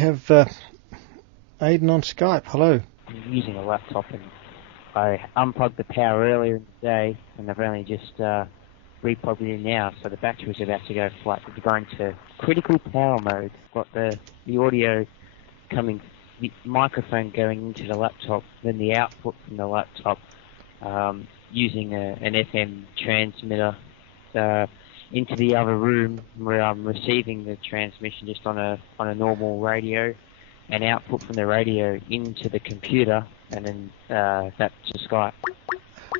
have Aidan on Skype. Hello. I'm using a laptop and I unplugged the power earlier in the day and I've only just replugged it in now, so the battery's about to go flat. It's going to critical power mode. Got the audio coming, the microphone going into the laptop, then the output from the laptop using an FM transmitter into the other room where I'm receiving the transmission just on a normal radio, and output from the radio into the computer, and then back to Skype.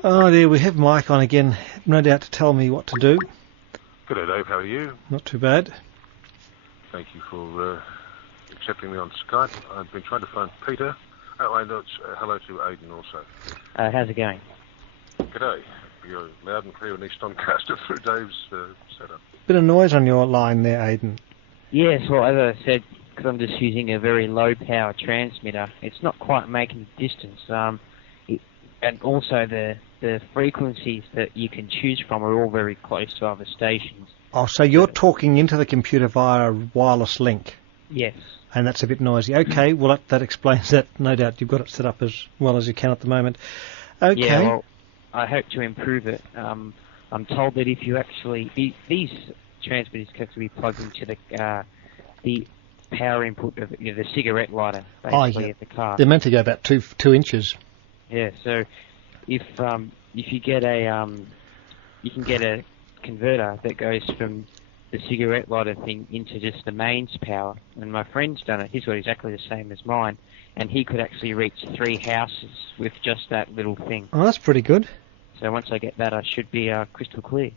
Oh dear, we have Mike on again, no doubt to tell me what to do. Good day, Dave. How are you? Not too bad. Thank you for accepting me on Skype. I've been trying to find Peter. Oh, I know. Hello to Aidan also. How's it going? Good day. You're loud and clear in East Doncaster through Dave's setup. Bit of noise on your line there, Aidan. Yes, well, as I said, because I'm just using a very low power transmitter, it's not quite making the distance. And also the frequencies that you can choose from are all very close to other stations. Oh, so you're talking into the computer via a wireless link? Yes. And that's a bit noisy. Okay, well that explains that. No doubt you've got it set up as well as you can at the moment. Okay. Yeah, well, I hope to improve it. I'm told that if you actually... These transmitters can actually be plugged into the power input of the cigarette lighter, basically, of the car. They're meant to go about two inches. Yeah, so if you get you can get a converter that goes from the cigarette lighter thing into just the mains power, and my friend's done it. He's got exactly the same as mine, and he could actually reach 3 houses with just that little thing. Oh, that's pretty good. So once I get that, I should be crystal clear.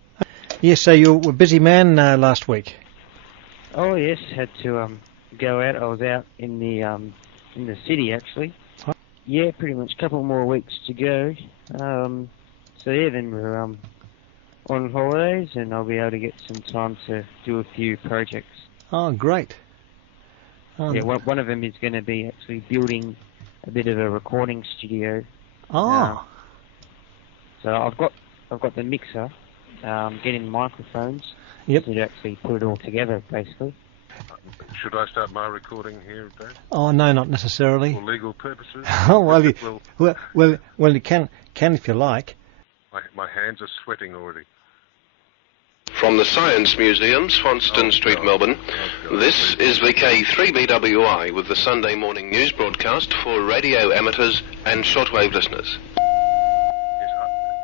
Yes, so you were a busy man last week. Oh yes, had to go out. I was out in the city actually. Yeah, pretty much. A couple more weeks to go. So yeah, then we're on holidays, and I'll be able to get some time to do a few projects. Oh, great. Oh, yeah, one of them is going to be actually building a bit of a recording studio. Oh. So I've got the mixer, getting microphones. Yep. To actually put it all together, basically. Should I start my recording here, Dave? Oh no, not necessarily. For legal purposes? Oh well, you can if you like. My hands are sweating already. From the Science Museum, Swanston Street, Melbourne, this is VK3BWI with the Sunday morning news broadcast for radio amateurs and shortwave listeners. Yes,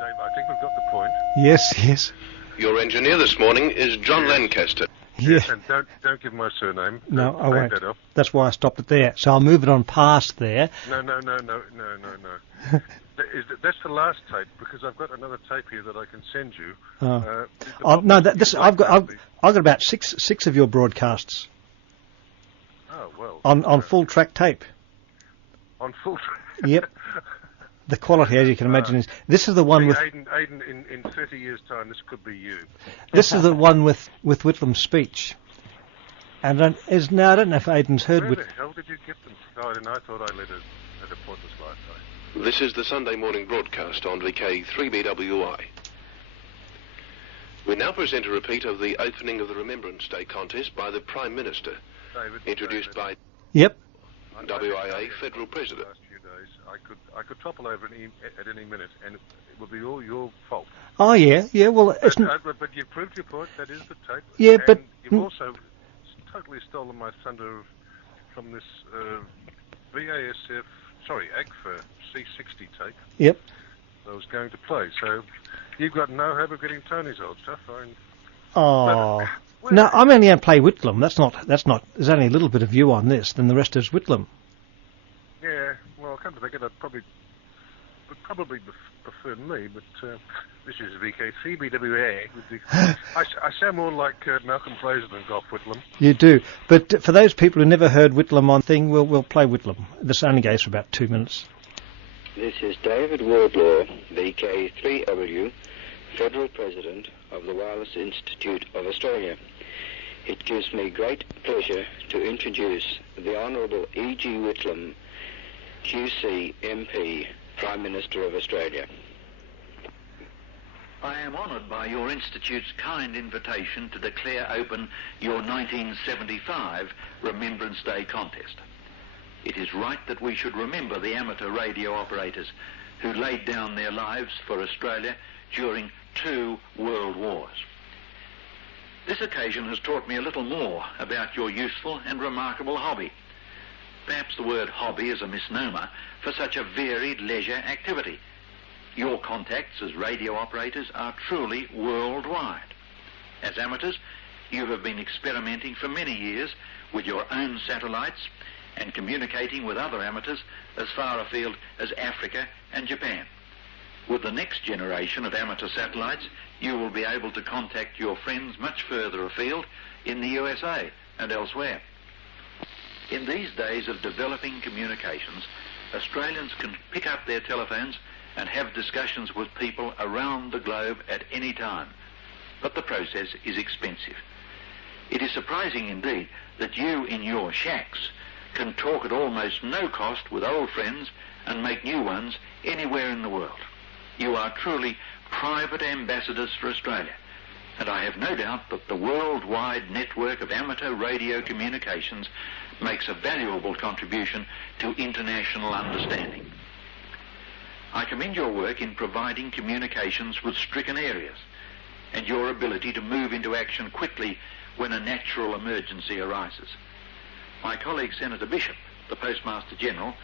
Dave, I think we've got the point. Yes. Your engineer this morning is John Lancaster. Yeah. And don't give my surname. No, I won't. That up. That's why I stopped it there. So I'll move it on past there. No. That's the last tape, because I've got another tape here that I can send you. I've got about six of your broadcasts. Oh well. On full track tape. On full track. Yep. The quality, as you can imagine, is the one with Aidan, in 30 years' time, this could be you. This is the one with Whitlam's speech. And I don't know if Aidan's heard Where the hell did you get them? I thought I led a pointless life. This is the Sunday morning broadcast on VK3BWI. We now present a repeat of the opening of the Remembrance Day contest by the Prime Minister, introduced by Yep. WIA Federal President. Last few days, I could topple over at any minute, and it would be all your fault. Oh yeah. Well, it's but you've proved your point. That is the tape. Yeah, and but you've also totally stolen my thunder from this AGFA C60 tape. Yep. I was going to play. So you've got no hope of getting Tony's old stuff. No, I'm only going to play Whitlem. That's not. There's only a little bit of you on this. Then the rest is Whitlem. Yeah. Well, come to think of it, would probably prefer me, but this is VK3BWA. I sound more like Malcolm Fraser than Gough Whitlem. You do, but for those people who never heard Whitlem on thing, we'll play Whitlem. This only goes for about 2 minutes. This is David Wardlaw, VK3W, Federal President of the Wireless Institute of Australia. It gives me great pleasure to introduce the Honourable E.G. Whitlem, QC MP, Prime Minister of Australia. I am honoured by your Institute's kind invitation to declare open your 1975 Remembrance Day contest. It is right that we should remember the amateur radio operators who laid down their lives for Australia during 2 world wars. This occasion has taught me a little more about your useful and remarkable hobby. Perhaps the word hobby is a misnomer for such a varied leisure activity. Your contacts as radio operators are truly worldwide. As amateurs, you have been experimenting for many years with your own satellites and communicating with other amateurs as far afield as Africa and Japan. With the next generation of amateur satellites, you will be able to contact your friends much further afield in the USA and elsewhere. In these days of developing communications, Australians can pick up their telephones and have discussions with people around the globe at any time. But the process is expensive. It is surprising indeed that you in your shacks can talk at almost no cost with old friends and make new ones anywhere in the world. You are truly private ambassadors for Australia, and I have no doubt that the worldwide network of amateur radio communications makes a valuable contribution to international understanding. I commend your work in providing communications with stricken areas and your ability to move into action quickly when a natural emergency arises. My colleague Senator Bishop, the Postmaster General,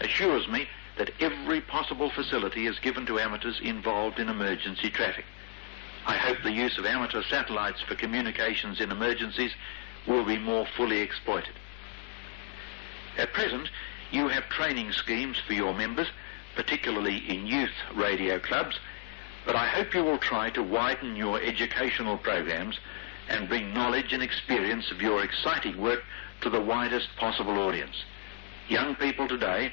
assures me that every possible facility is given to amateurs involved in emergency traffic. I hope the use of amateur satellites for communications in emergencies will be more fully exploited. At present, you have training schemes for your members, particularly in youth radio clubs, but I hope you will try to widen your educational programs and bring knowledge and experience of your exciting work to the widest possible audience. Young people today,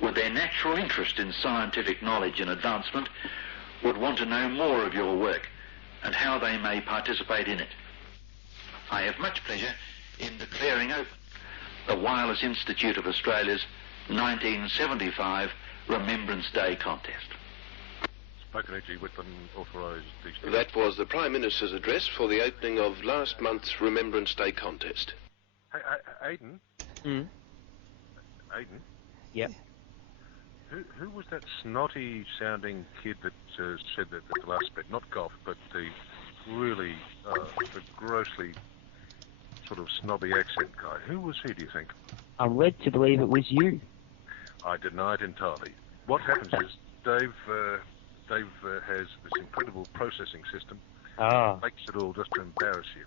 with their natural interest in scientific knowledge and advancement, would want to know more of your work and how they may participate in it. I have much pleasure in declaring open the Wireless Institute of Australia's 1975 Remembrance Day contest. Spoken G. Whitlem, authorised. That was the Prime Minister's address for the opening of last month's Remembrance Day contest. Hey, Aidan? Aidan? Yep. Who was that snotty-sounding kid that said that at the last bit? Not Gough, but the really the grossly sort of snobby accent guy. Who was he, do you think? I'm led to believe it was you. I deny it entirely. What happens is Dave has this incredible processing system. Makes it all just to embarrass you.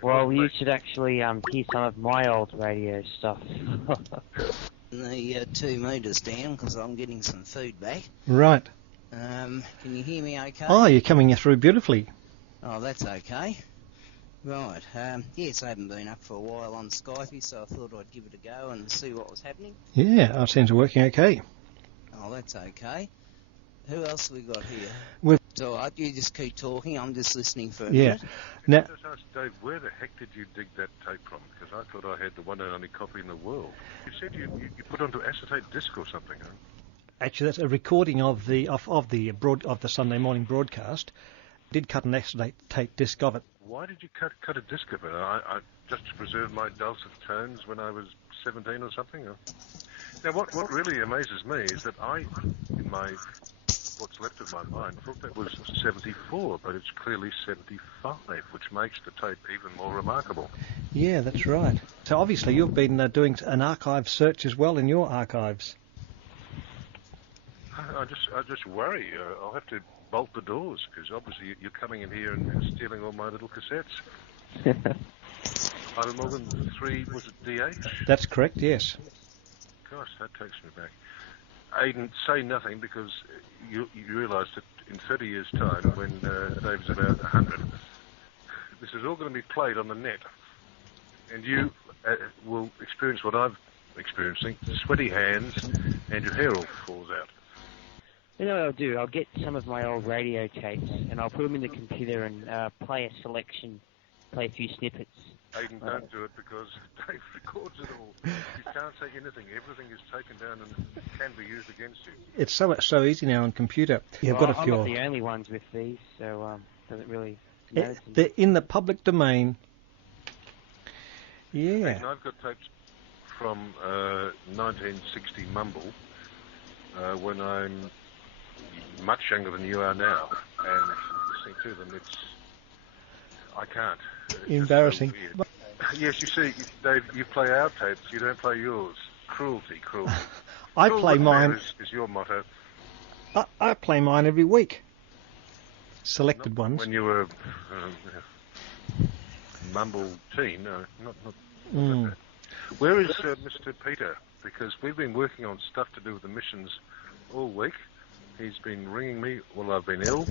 Well, you should actually hear some of my old radio stuff. The 2 metres down because I'm getting some feedback. Right. Can you hear me okay? Oh, you're coming through beautifully. Oh, that's okay. Right. Yes, I haven't been up for a while on Skype, so I thought I'd give it a go and see what was happening. Yeah, it seems to be working okay. Oh, that's okay. Who else have we got here? With It's all right, you just keep talking, I'm just listening for a yeah. minute. Now, Just ask Dave, where the heck did you dig that tape from? Because I thought I had the one and only copy in the world. You said you put onto acetate disc or something, huh? actually, that's a recording of the Sunday morning broadcast. Did cut an acetate tape disc of it. Why did you cut a disc of it? I just to preserve my dulcet tones when I was 17 or something? Or? Now, what really amazes me is that in my what's left of my mind, thought that was 74, but it's clearly 75, which makes the tape even more remarkable. Yeah, that's right. So obviously you've been doing an archive search as well in your archives. I just worry. I'll have to bolt the doors because obviously you're coming in here and stealing all my little cassettes. Either more than 3, was it DH? That's correct, yes. Gosh, that takes me back. Aidan, say nothing because you realise that in 30 years' time, when Dave's about 100, this is all going to be played on the net. And you will experience what I'm experiencing, sweaty hands, and your hair all falls out. You know what I'll do? I'll get some of my old radio tapes and I'll put them in the computer and play a selection, play a few snippets. Aidan, don't do it because Dave records it all. He's can't say anything. Everything is taken down and can be used against you. It's so easy now on computer. You've got a few. I'm not the only ones with these, so doesn't really matter to me. They're in the public domain. Yeah. And I've got tapes from 1960 Mumble, when I'm much younger than you are now, and listening to them, I can't. It's Embarrassing. just so weird. Yes, you see, Dave, you play our tapes, you don't play yours. Cruelty. I play mine. Is your motto. I play mine every week. Selected Not ones. When you were Mumble teen, no, not like that. Where is Mr. Peter? Because we've been working on stuff to do with the missions all week. He's been ringing me while I've been ill,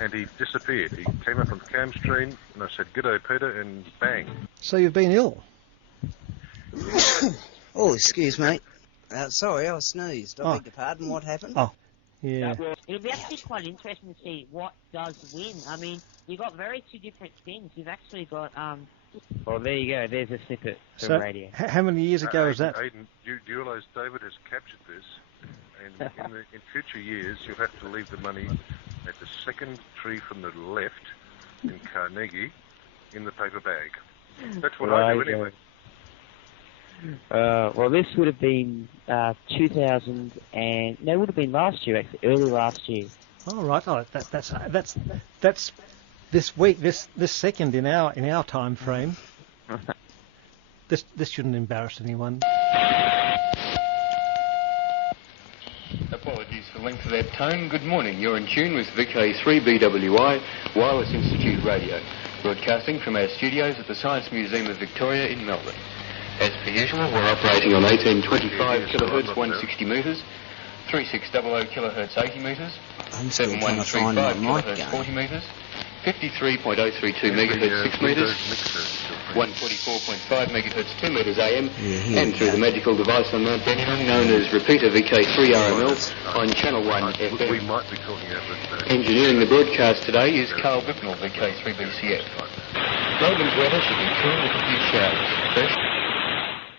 and he disappeared. He came up on the cam stream, and I said, "G'day, Peter," and bang. So you've been ill? Oh, excuse me. Sorry, I sneezed. I beg your pardon. What happened? Oh, yeah. It'll be actually quite interesting to see what does win. I mean, you've got two different things. You've actually got, well, there you go. There's a snippet from radio. How many years ago was that? Aidan, do you realise David has captured this, and in future years you'll have to leave the money at the second tree from the left in Carnegie in the paper bag. That's what I do anyway. Well, this would have been 2000 and no, it would have been last year, actually, early last year. Oh right, that's this week, this second in our time frame. This shouldn't embarrass anyone. Apologies for the length of that tone. Good morning. You're in tune with VK3BWI Wireless Institute Radio, broadcasting from our studios at the Science Museum of Victoria in Melbourne. As per usual, we're operating on 1825 kilohertz 160 metres, 3600 kilohertz 80 metres, 7135 kilohertz 40 metres, 53.032 megahertz 6 metres, 144.5 megahertz 2 metres AM, and through the magical device on Mount Benjamin known as repeater VK3 RML on Channel 1 FM. We might be talking about this. Engineering the broadcast today is Carl Bicknell, VK3 BCF. Melbourne's weather should be cool with a few showers. First,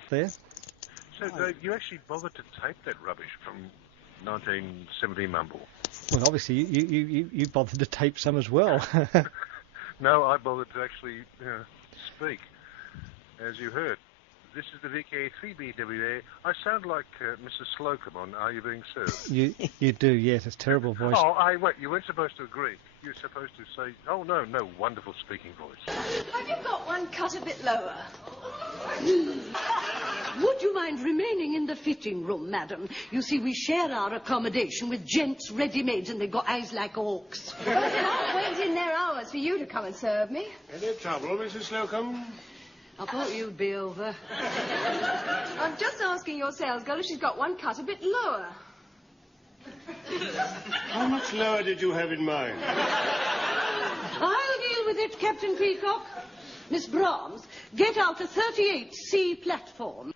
there. So, Dave, you actually bothered to tape that rubbish from 1970 Mumble? Well, obviously, you bothered to tape some as well. No, I bothered to actually speak. As you heard, this is the VK3BWA. I sound like Mrs. Slocum on Are You Being Served? You do, yes. It's a terrible voice. Oh, wait, you weren't supposed to agree. You were supposed to say, oh, no, wonderful speaking voice. Have you got one cut a bit lower? Would you mind remaining in the fitting room, madam? You see, we share our accommodation with gents ready-made, and they've got eyes like hawks. Well, they aren't waiting their hours for you to come and serve me. Any trouble, Mrs. Slocum? I thought you'd be over. I'm just asking your sales girl if she's got one cut a bit lower. How much lower did you have in mind? I'll deal with it, Captain Peacock. Miss Brahms, get out a 38C platform.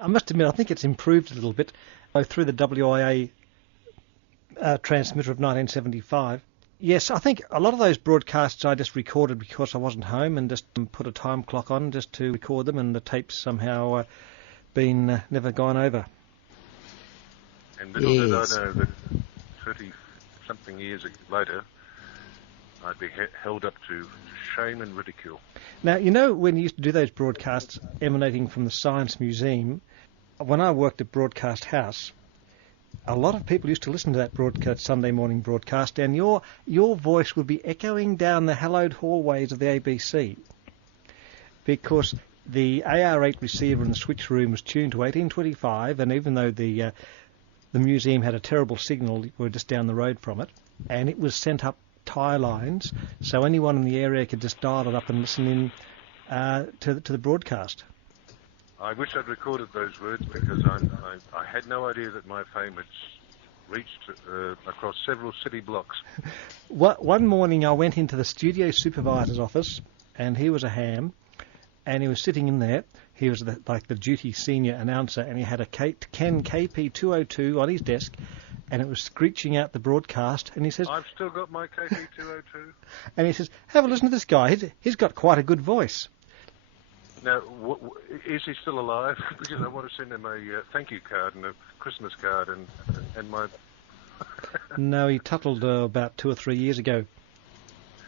I must admit, I think it's improved a little bit through the WIA transmitter of 1975. Yes, I think a lot of those broadcasts I just recorded because I wasn't home and just put a time clock on just to record them, and the tapes somehow been never gone over. And little did I know that 30-something years later, I'd be held up to shame and ridicule. Now, you know, when you used to do those broadcasts emanating from the Science Museum, when I worked at Broadcast House, a lot of people used to listen to that broadcast, Sunday morning broadcast, and your voice would be echoing down the hallowed hallways of the ABC, because the AR8 receiver in the switch room was tuned to 1825, and even though the museum had a terrible signal, we're just down the road from it, and it was sent up tie lines, so anyone in the area could just dial it up and listen in to the broadcast. I wish I'd recorded those words, because I had no idea that my fame had reached across several city blocks. One morning I went into the studio supervisor's office, and he was a ham, and he was sitting in there. He was like the duty senior announcer, and he had a Ken KP202 on his desk, and it was screeching out the broadcast, and he says... I've still got my KP202. And he says, have a listen to this guy. He's got quite a good voice. Now, is he still alive? Because I want to send him a thank you card and a Christmas card and my... No, he tuttled about 2 or 3 years ago.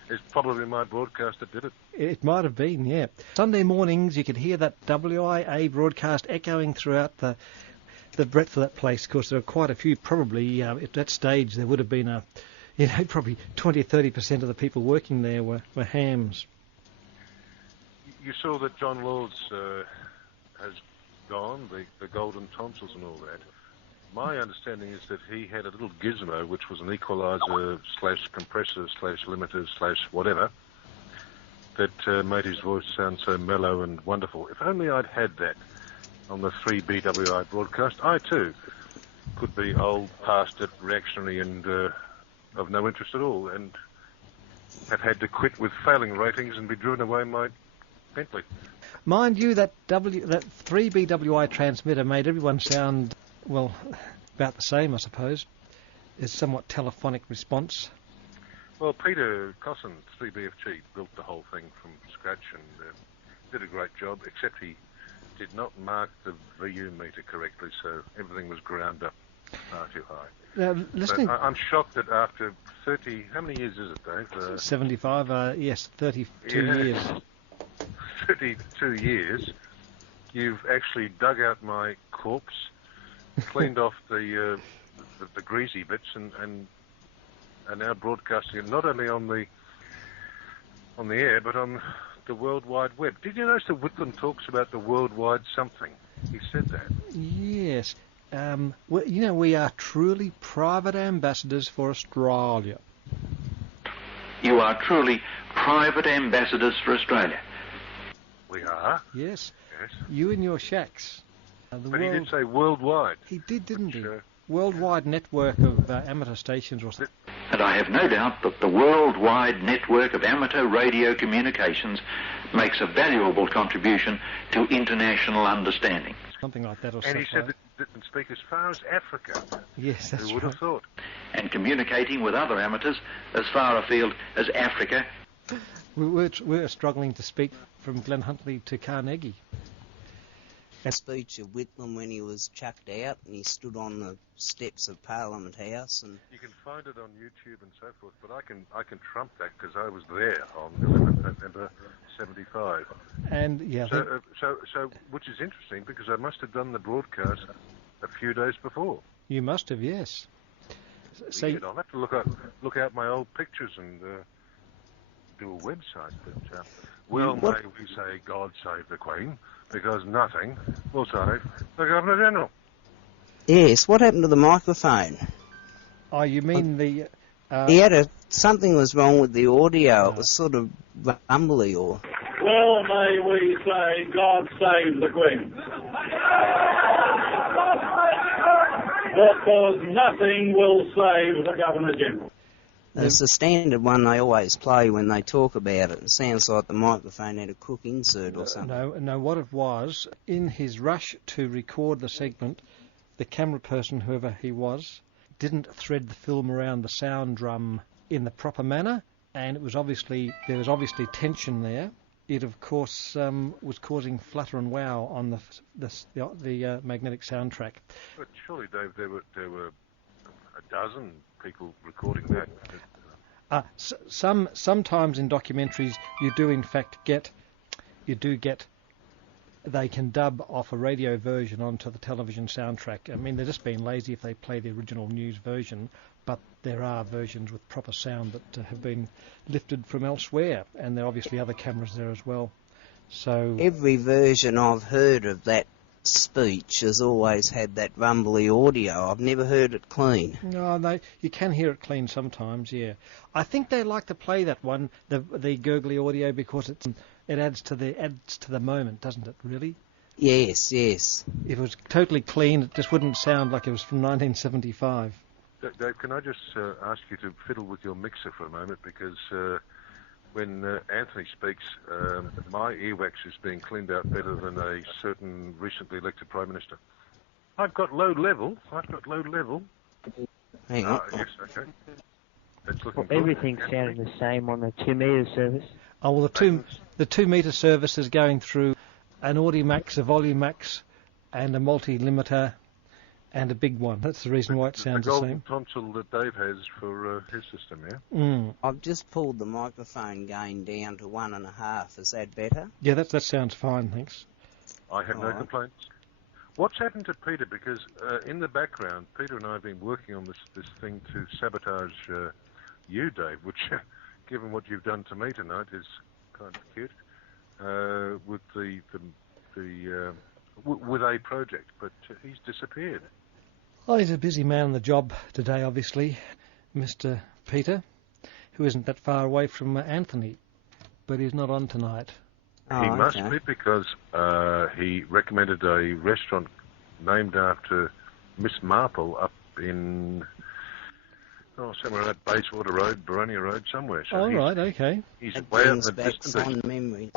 It's probably my broadcast that did it. It might have been, yeah. Sunday mornings you could hear that WIA broadcast echoing throughout the breadth of that place. Of course, there are quite a few. Probably at that stage there would have been probably 20 or 30% of the people working there were hams. You saw that John Lords has gone, the golden tonsils and all that. My understanding is that he had a little gizmo, which was an equalizer / compressor / limiter / whatever, that made his voice sound so mellow and wonderful. If only I'd had that on the 3BWI broadcast, I too could be old, past it, reactionary and of no interest at all, and have had to quit with failing ratings and be driven away in my Bentley. Mind you, that 3BWI transmitter made everyone sound, well, about the same, I suppose. It's somewhat telephonic response. Well, Peter Cosson, 3BFG, built the whole thing from scratch and did a great job, except he did not mark the VU meter correctly, so everything was ground up far too high. Now, listening... So I'm shocked that after 30... How many years is it, Dave? 75, yes, 32 years. 32 years, you've actually dug out my corpse, cleaned off the greasy bits, and are now broadcasting it not only on the air but on the World Wide Web. Did you notice that Whitlem talks about the worldwide something? He said that. Yes. We are truly private ambassadors for Australia. You are truly private ambassadors for Australia. We are? Yes. Yes. You and your shacks. But he did say worldwide. He did, didn't he? Worldwide network of amateur stations or something. And I have no doubt that the worldwide network of amateur radio communications makes a valuable contribution to international understanding. Something like that or something. And he said that it can speak as far as Africa. Yes, that's right. Who would have thought? And communicating with other amateurs as far afield as Africa. We're struggling to speak from Glen Huntly to Carnegie. A speech of Whitlem when he was chucked out and he stood on the steps of Parliament House. And you can find it on YouTube and so forth, but I can trump that because I was there on 11th November 75. And yeah, so which is interesting because I must have done the broadcast a few days before. You must have, yes. So I'll have to look out my old pictures and do a website. But may we say God save the Queen, because nothing will save the Governor-General. Yes, what happened to the microphone? Oh, you mean the... He had something was wrong with the audio. It was sort of rumbly or... Well, may we say God save the Queen. Because nothing will save the Governor-General. It's the standard one they always play when they talk about it. It sounds like the microphone had a crook insert or something. No, what it was, in his rush to record the segment, the camera person, whoever he was, didn't thread the film around the sound drum in the proper manner, and there was obviously tension there. It, of course, was causing flutter and wow on the magnetic soundtrack. But surely, Dave, there were a dozen people recording that. Sometimes in documentaries you do in fact get they can dub off a radio version onto the television soundtrack. I mean, they're just being lazy if they play the original news version, but there are versions with proper sound that have been lifted from elsewhere, and there are obviously other cameras there as well. So every version I've heard of that speech has always had that rumbly audio. I've never heard it clean. No, you can hear it clean sometimes, yeah. I think they like to play that one, the gurgly audio, because it adds to the moment, doesn't it, really? Yes. If it was totally clean, it just wouldn't sound like it was from 1975. Dave, can I just ask you to fiddle with your mixer for a moment, because when Anthony speaks, my earwax is being cleaned out better than a certain recently elected Prime Minister. I've got low level. Hang on. Yes, okay. That's looking good. Everything sounded the same on the 2 metre service. Oh, well, the 2 metre service is going through an Audimax, a Volumax, and a multi-limiter, and a big one. That's the reason why it sounds the same. The golden tonsil that Dave has for his system, yeah? Mm. I've just pulled the microphone gain down to 1.5. Is that better? Yeah, that sounds fine, thanks. I have no complaints. What's happened to Peter? Because in the background, Peter and I have been working on this thing to sabotage you, Dave, which, given what you've done to me tonight, is kind of cute, with with a project, but he's disappeared. Well, he's a busy man on the job today, obviously, Mr. Peter, who isn't that far away from Anthony, but he's not on tonight. He must be, because he recommended a restaurant named after Miss Marple up in somewhere at Bayswater Road, Boronia Road, somewhere. So right, okay. He's it way brings up the back distance. fond memories.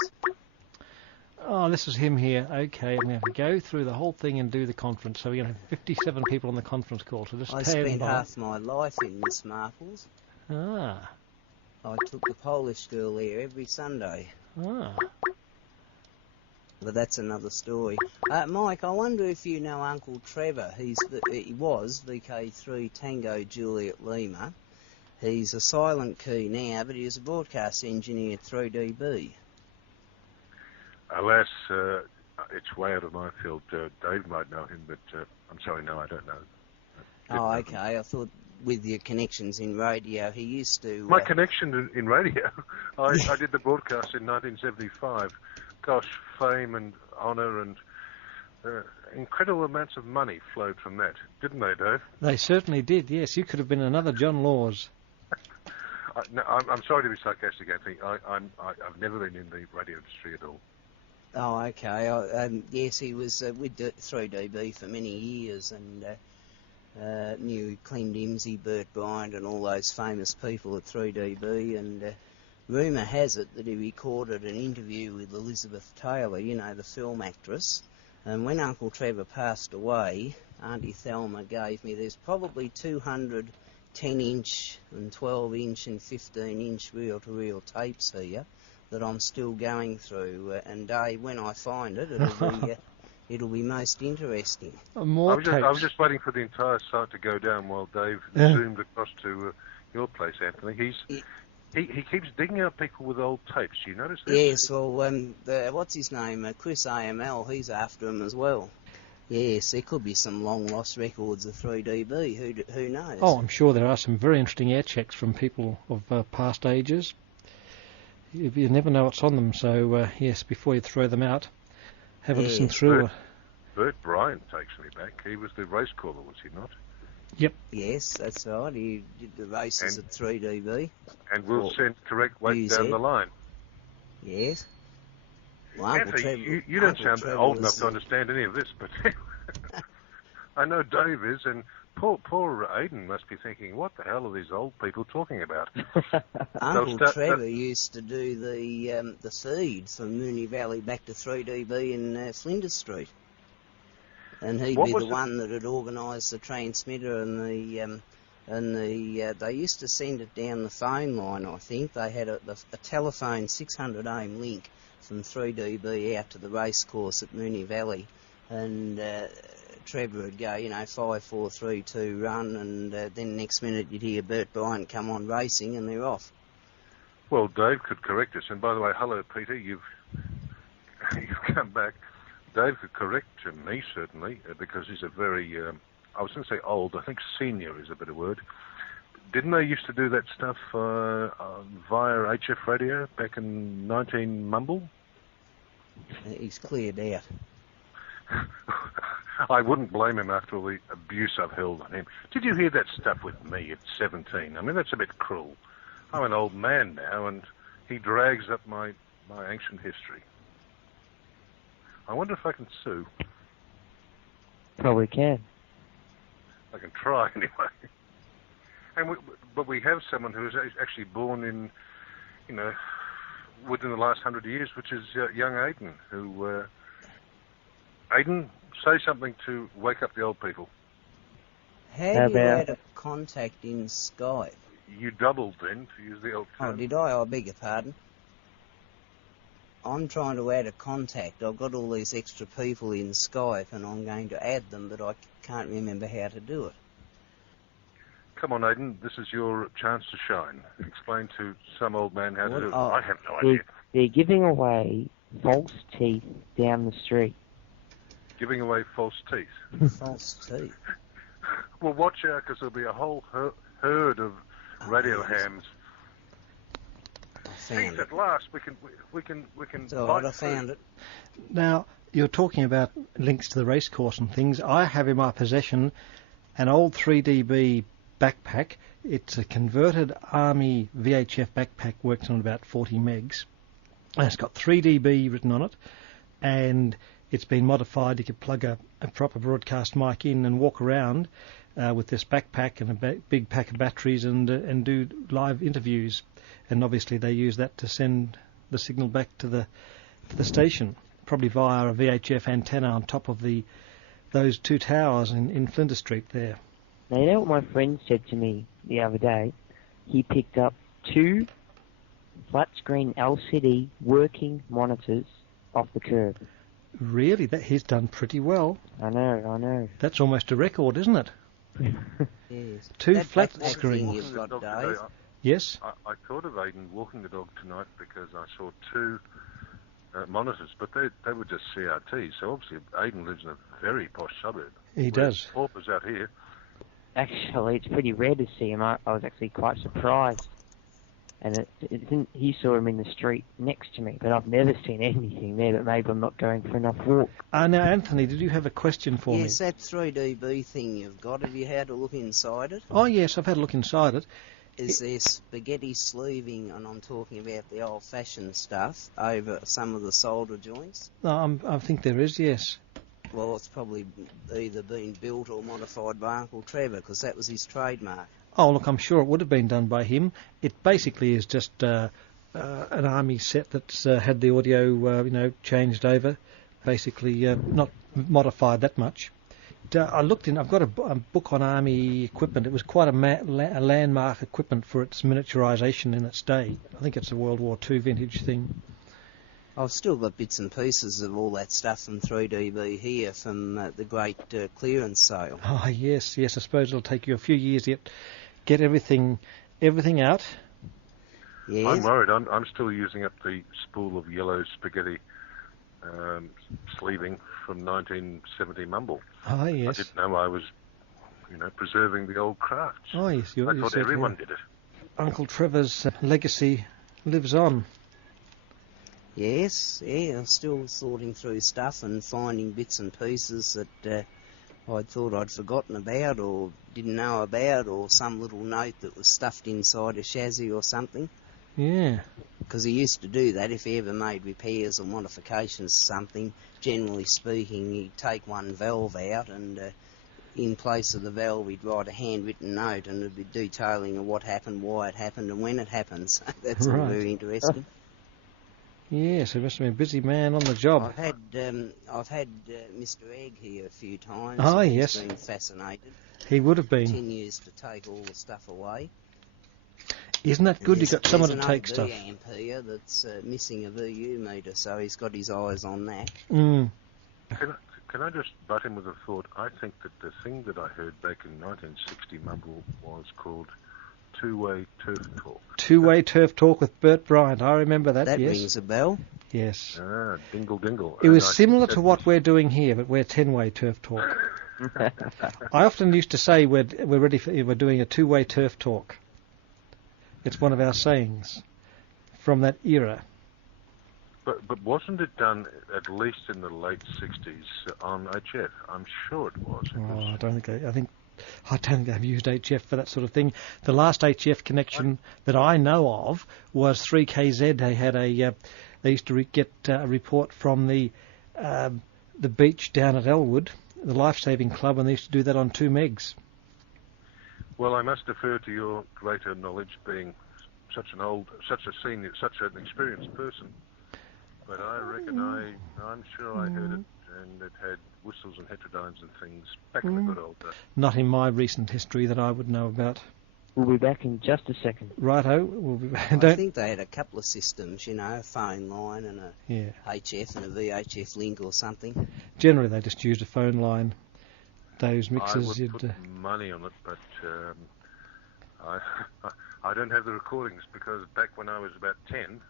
Oh, this is him here. Okay, I'm going to go through the whole thing and do the conference. So we're going to have 57 people on the conference call. So just I stand spent by. half my life in Miss Marple's. Ah. I took the Polish girl there every Sunday. Ah. But that's another story. Mike, I wonder if you know Uncle Trevor. He was VK3 Tango Juliet Lima. He's a silent key now, but he was a broadcast engineer at 3DB. Alas, it's way out of my field. Dave might know him, but I'm sorry, no, I don't know. Oh, okay. I thought with your connections in radio, he used to... My connection in radio? I did the broadcast in 1975. Gosh, fame and honour and incredible amounts of money flowed from that, didn't they, Dave? They certainly did, yes. You could have been another John Laws. I'm sorry to be sarcastic, Anthony. I've never been in the radio industry at all. Oh, okay. Yes, he was with 3DB for many years and knew Clem Dimsey, Bert Bryant and all those famous people at 3DB. And rumour has it that he recorded an interview with Elizabeth Taylor, you know, the film actress. And when Uncle Trevor passed away, Auntie Thelma gave me, there's probably 200 10-inch and 12-inch and 15-inch reel-to-reel tapes here that I'm still going through. And Dave, when I find it, it'll be most interesting. I was just waiting for the entire site to go down while Dave zoomed across to your place, Anthony. He keeps digging out people with old tapes. Do you notice that? Yes, well, what's his name? Chris AML, he's after him as well. Yes, there could be some long-lost records of 3DB. Who knows? Oh, I'm sure there are some very interesting air checks from people of past ages. You never know what's on them, so yes, before you throw them out, have a listen through. Bert Bryant takes me back. He was the race caller, was he not? Yep. Yes, that's right. He did the races at 3DB. And we'll send correct weight down the line. Yes. Well, Anthony, you don't sound old enough to understand any of this, but I know Dave is, and poor Aidan must be thinking, what the hell are these old people talking about? Uncle Trevor used to do the feed from Moonee Valley back to 3DB in Flinders Street. And he'd be the one that had organised the transmitter and they used to send it down the phone line, I think. They had a telephone 600 ohm link from 3DB out to the racecourse at Moonee Valley, and Trevor would go, 5, 4, 3, 2, run, and then next minute you'd hear Bert Bryant come on racing, and they're off. Well, Dave could correct us, and by the way, hello, Peter, you've come back. Dave could correct me, certainly, because he's a very, I was going to say old, I think senior is a better word. Didn't they used to do that stuff via HF radio back in 19 Mumble? He's cleared out. I wouldn't blame him after all the abuse I've held on him. Did you hear that stuff with me at 17? I mean, that's a bit cruel. I'm an old man now, and he drags up my ancient history. I wonder if I can sue. Probably can. I can try anyway. But we have someone who is actually born in, within the last 100 years, which is young Aidan, who... Aidan, say something to wake up the old people. How do you add a contact in Skype? You doubled then, to use the old term. Oh, did I? I beg your pardon. I'm trying to add a contact. I've got all these extra people in Skype and I'm going to add them, but I can't remember how to do it. Come on, Aidan, this is your chance to shine. Explain to some old man how to do it. Oh, I have no idea. They're giving away false teeth down the street. Giving away false teeth? False teeth? Well, watch out, because there'll be a whole herd of radio hams. Teeth at last. We can So bite I found it. Now, you're talking about links to the racecourse and things. I have in my possession an old 3DB backpack. It's a converted Army VHF backpack, works on about 40 megs. And it's got 3DB written on it, and it's been modified. You could plug a proper broadcast mic in and walk around with this backpack and a big pack of batteries and do live interviews. And obviously they use that to send the signal back to the station, probably via a VHF antenna on top of those two towers in Flinders Street there. Now, you know what my friend said to me the other day? He picked up 2 flat-screen LCD working monitors off the curb. Really? He's done pretty well. I know. That's almost a record, isn't it? Yes. 2 That flat backpack screens. thing you've got, Dave. Yes? I thought of Aidan walking the dog tonight because I saw 2 monitors, but they were just CRTs, so obviously Aidan lives in a very posh suburb. He does. Paupers out here. Actually, it's pretty rare to see him. I was actually quite surprised. And he saw him in the street next to me, but I've never seen anything there, but maybe I'm not going for enough walk. Now, Anthony, did you have a question for me? Yes, that 3DB thing you've got, have you had a look inside it? Oh, yes, I've had a look inside it. Is there spaghetti sleeving, and I'm talking about the old-fashioned stuff, over some of the solder joints? I think there is, yes. Well, it's probably either been built or modified by Uncle Trevor, because that was his trademark. Oh, look, I'm sure it would have been done by him. It basically is just an Army set that's had the audio, changed over. Basically, not modified that much. I looked in. I've got a book on Army equipment. It was quite a landmark equipment for its miniaturisation in its day. I think it's a World War II vintage thing. I've still got bits and pieces of all that stuff from 3DB here from the great clearance sale. Oh, yes. I suppose it'll take you a few years to get everything out. Yes. I'm worried. I'm still using up the spool of yellow spaghetti sleeving from 1970 Mumble. Oh, yes. I didn't know I was, preserving the old crafts. Oh, yes. I thought everyone did it. Uncle Trevor's legacy lives on. Yes, I'm still sorting through stuff and finding bits and pieces that I thought I'd forgotten about or didn't know about, or some little note that was stuffed inside a chassis or something. Yeah. Because he used to do that if he ever made repairs or modifications to something. Generally speaking, he'd take one valve out and in place of the valve he'd write a handwritten note and it'd be detailing of what happened, why it happened and when it happened. So that's all very interesting. Yes, he must have been a busy man on the job. I've had Mr. Egg here a few times. Oh, He's yes. been fascinated. He would have been. Continues to take all the stuff away. Isn't that good? You've got someone to take stuff. There's an amp here that's missing a VU meter, so he's got his eyes on that. Mm. Can I just butt in with a thought? I think that the thing that I heard back in 1960 Mumble was called two-way turf talk. Two-way turf talk with Bert Bryant. I remember that, That yes. rings a bell. Yes. Ah, dingle dingle. It was similar to what we're doing here, but we're 10-way turf talk. I often used to say we're doing a two-way turf talk. It's one of our sayings from that era. But wasn't it done at least in the late 60s on HF? I'm sure it was. I don't think I've used HF for that sort of thing. The last HF connection that I know of was 3KZ. They had they used to get a report from the beach down at Elwood, the Life Saving Club, and they used to do that on 2 megs. Well, I must defer to your greater knowledge, being such an experienced person. But I reckon I'm sure I heard it, and it had whistles and heterodynes and things back in the good old days. Not in my recent history that I would know about. We'll be back in just a second. Righto. We'll be back. I think they had a couple of systems, you know, a phone line and a HF and a VHF link or something. Generally, they just used a phone line. Those mixers, I would put money on it, but I don't have the recordings because back when I was about 10,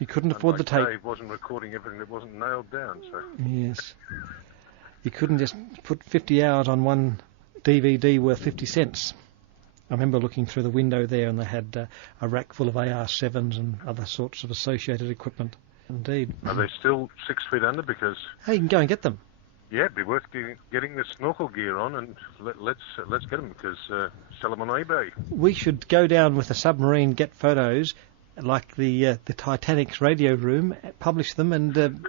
you couldn't afford the tape. Dave wasn't recording everything that wasn't nailed down. So yes, you couldn't just put 50 hours on one DVD worth 50 cents. I remember looking through the window there, and they had a rack full of AR7s and other sorts of associated equipment. Indeed. Are they still 6 feet under? Because hey, you can go and get them. Yeah, it'd be worth getting the snorkel gear on, and let's get them, because sell them on eBay. We should go down with a submarine, get photos, like the Titanic's radio room, publish them, and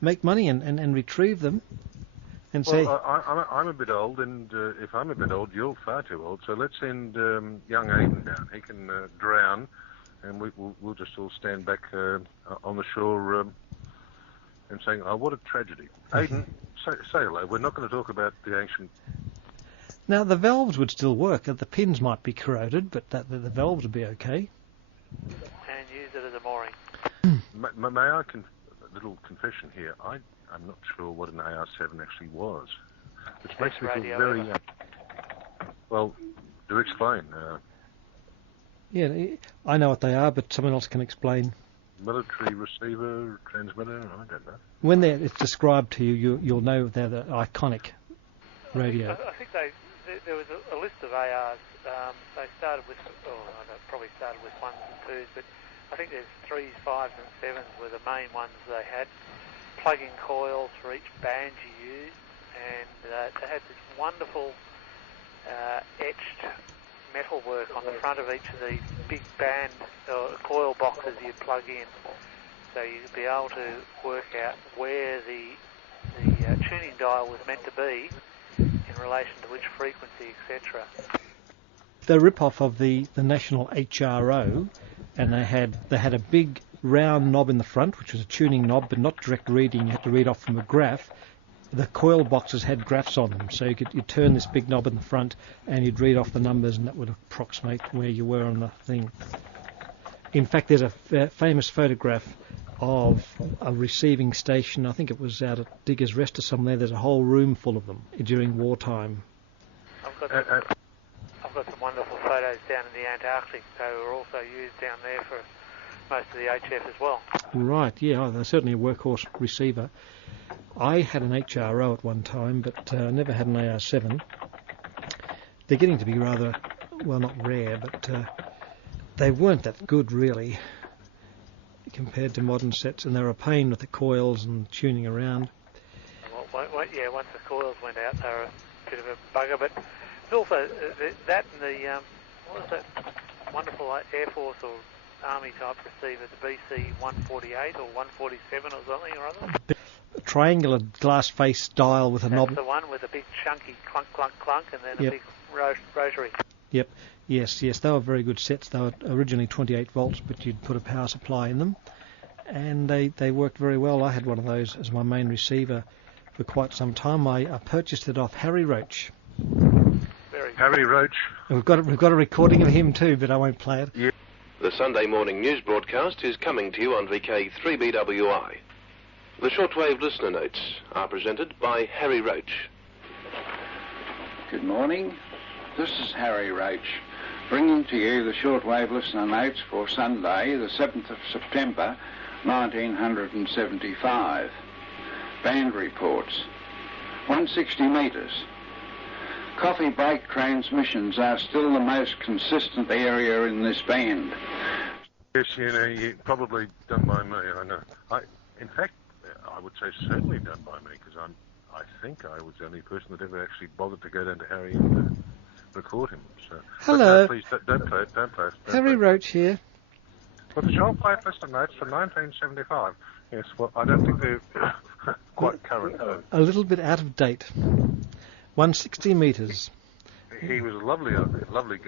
make money and retrieve them. And well, I'm a bit old, and if I'm a bit old, you're far too old. So let's send young Aidan down. He can drown, and we'll just all stand back on the shore and saying, "Oh, what a tragedy!" Aidan, say hello. We're not going to talk about the ancient. Now the valves would still work. The pins might be corroded, but the valves would be okay. And use it as a mooring. May I a little confession here? I'm not sure what an AR7 actually was, which makes me feel very... well, do explain. Yeah, I know what they are, but someone else can explain. Military receiver, transmitter, I don't know. When it's described to you, you'll know they're the iconic radio. I think there was a list of ARs. They started with, probably started with 1s and 2s, but I think there's 3s, 5s and 7s were the main ones they had. Plug-in coils for each band you used, and they had this wonderful etched metalwork on the front of each of these big band coil boxes you'd plug in, so you'd be able to work out where the tuning dial was meant to be in relation to which frequency, etc. The rip-off of the national HRO, and they had a big round knob in the front, which was a tuning knob, but not direct reading. You had to read off from a graph. The coil boxes had graphs on them, so you'd turn this big knob in the front, and you'd read off the numbers, and that would approximate where you were on the thing. In fact, there's a famous photograph of a receiving station. I think it was out at Diggers Rest or somewhere. There's a whole room full of them during wartime. I've got some wonderful photos down in the Antarctic. They were also used down there for most of the HF as well. Right, yeah, they're certainly a workhorse receiver. I had an HRO at one time, but never had an AR7. They're getting to be rather, well, not rare, but they weren't that good, really, compared to modern sets, and they were a pain with the coils and tuning around. Well, yeah, once the coils went out, they were a bit of a bugger, but it's also that and the, what was that wonderful Air Force or Army type receiver, the BC-148 or 147 or something or other? A triangular glass face dial with a knob. That's the one with a big chunky clunk, clunk, clunk, and then a big rotary. Yep, yes, they were very good sets. They were originally 28 volts, but you'd put a power supply in them, and they worked very well. I had one of those as my main receiver for quite some time. I purchased it off Harry Roach. Harry Roach. And we've got a recording of him too, but I won't play it. Yeah. The Sunday morning news broadcast is coming to you on VK3BWI. The shortwave listener notes are presented by Harry Roach. Good morning. This is Harry Roach, bringing to you the shortwave listener notes for Sunday, the 7th of September, 1975. Band reports. 160 metres. Coffee break transmissions are still the most consistent area in this band. Yes, probably done by me, I know. In fact, I would say certainly done by me, because I think I was the only person that ever actually bothered to go down to Harry and record him. So. Hello. No, please, don't play it. Harry Roach here. Well, the shortwave listener notes from 1975. Yes, well, I don't think they're quite current. A little bit out of date. 160 metres. He was a lovely guy.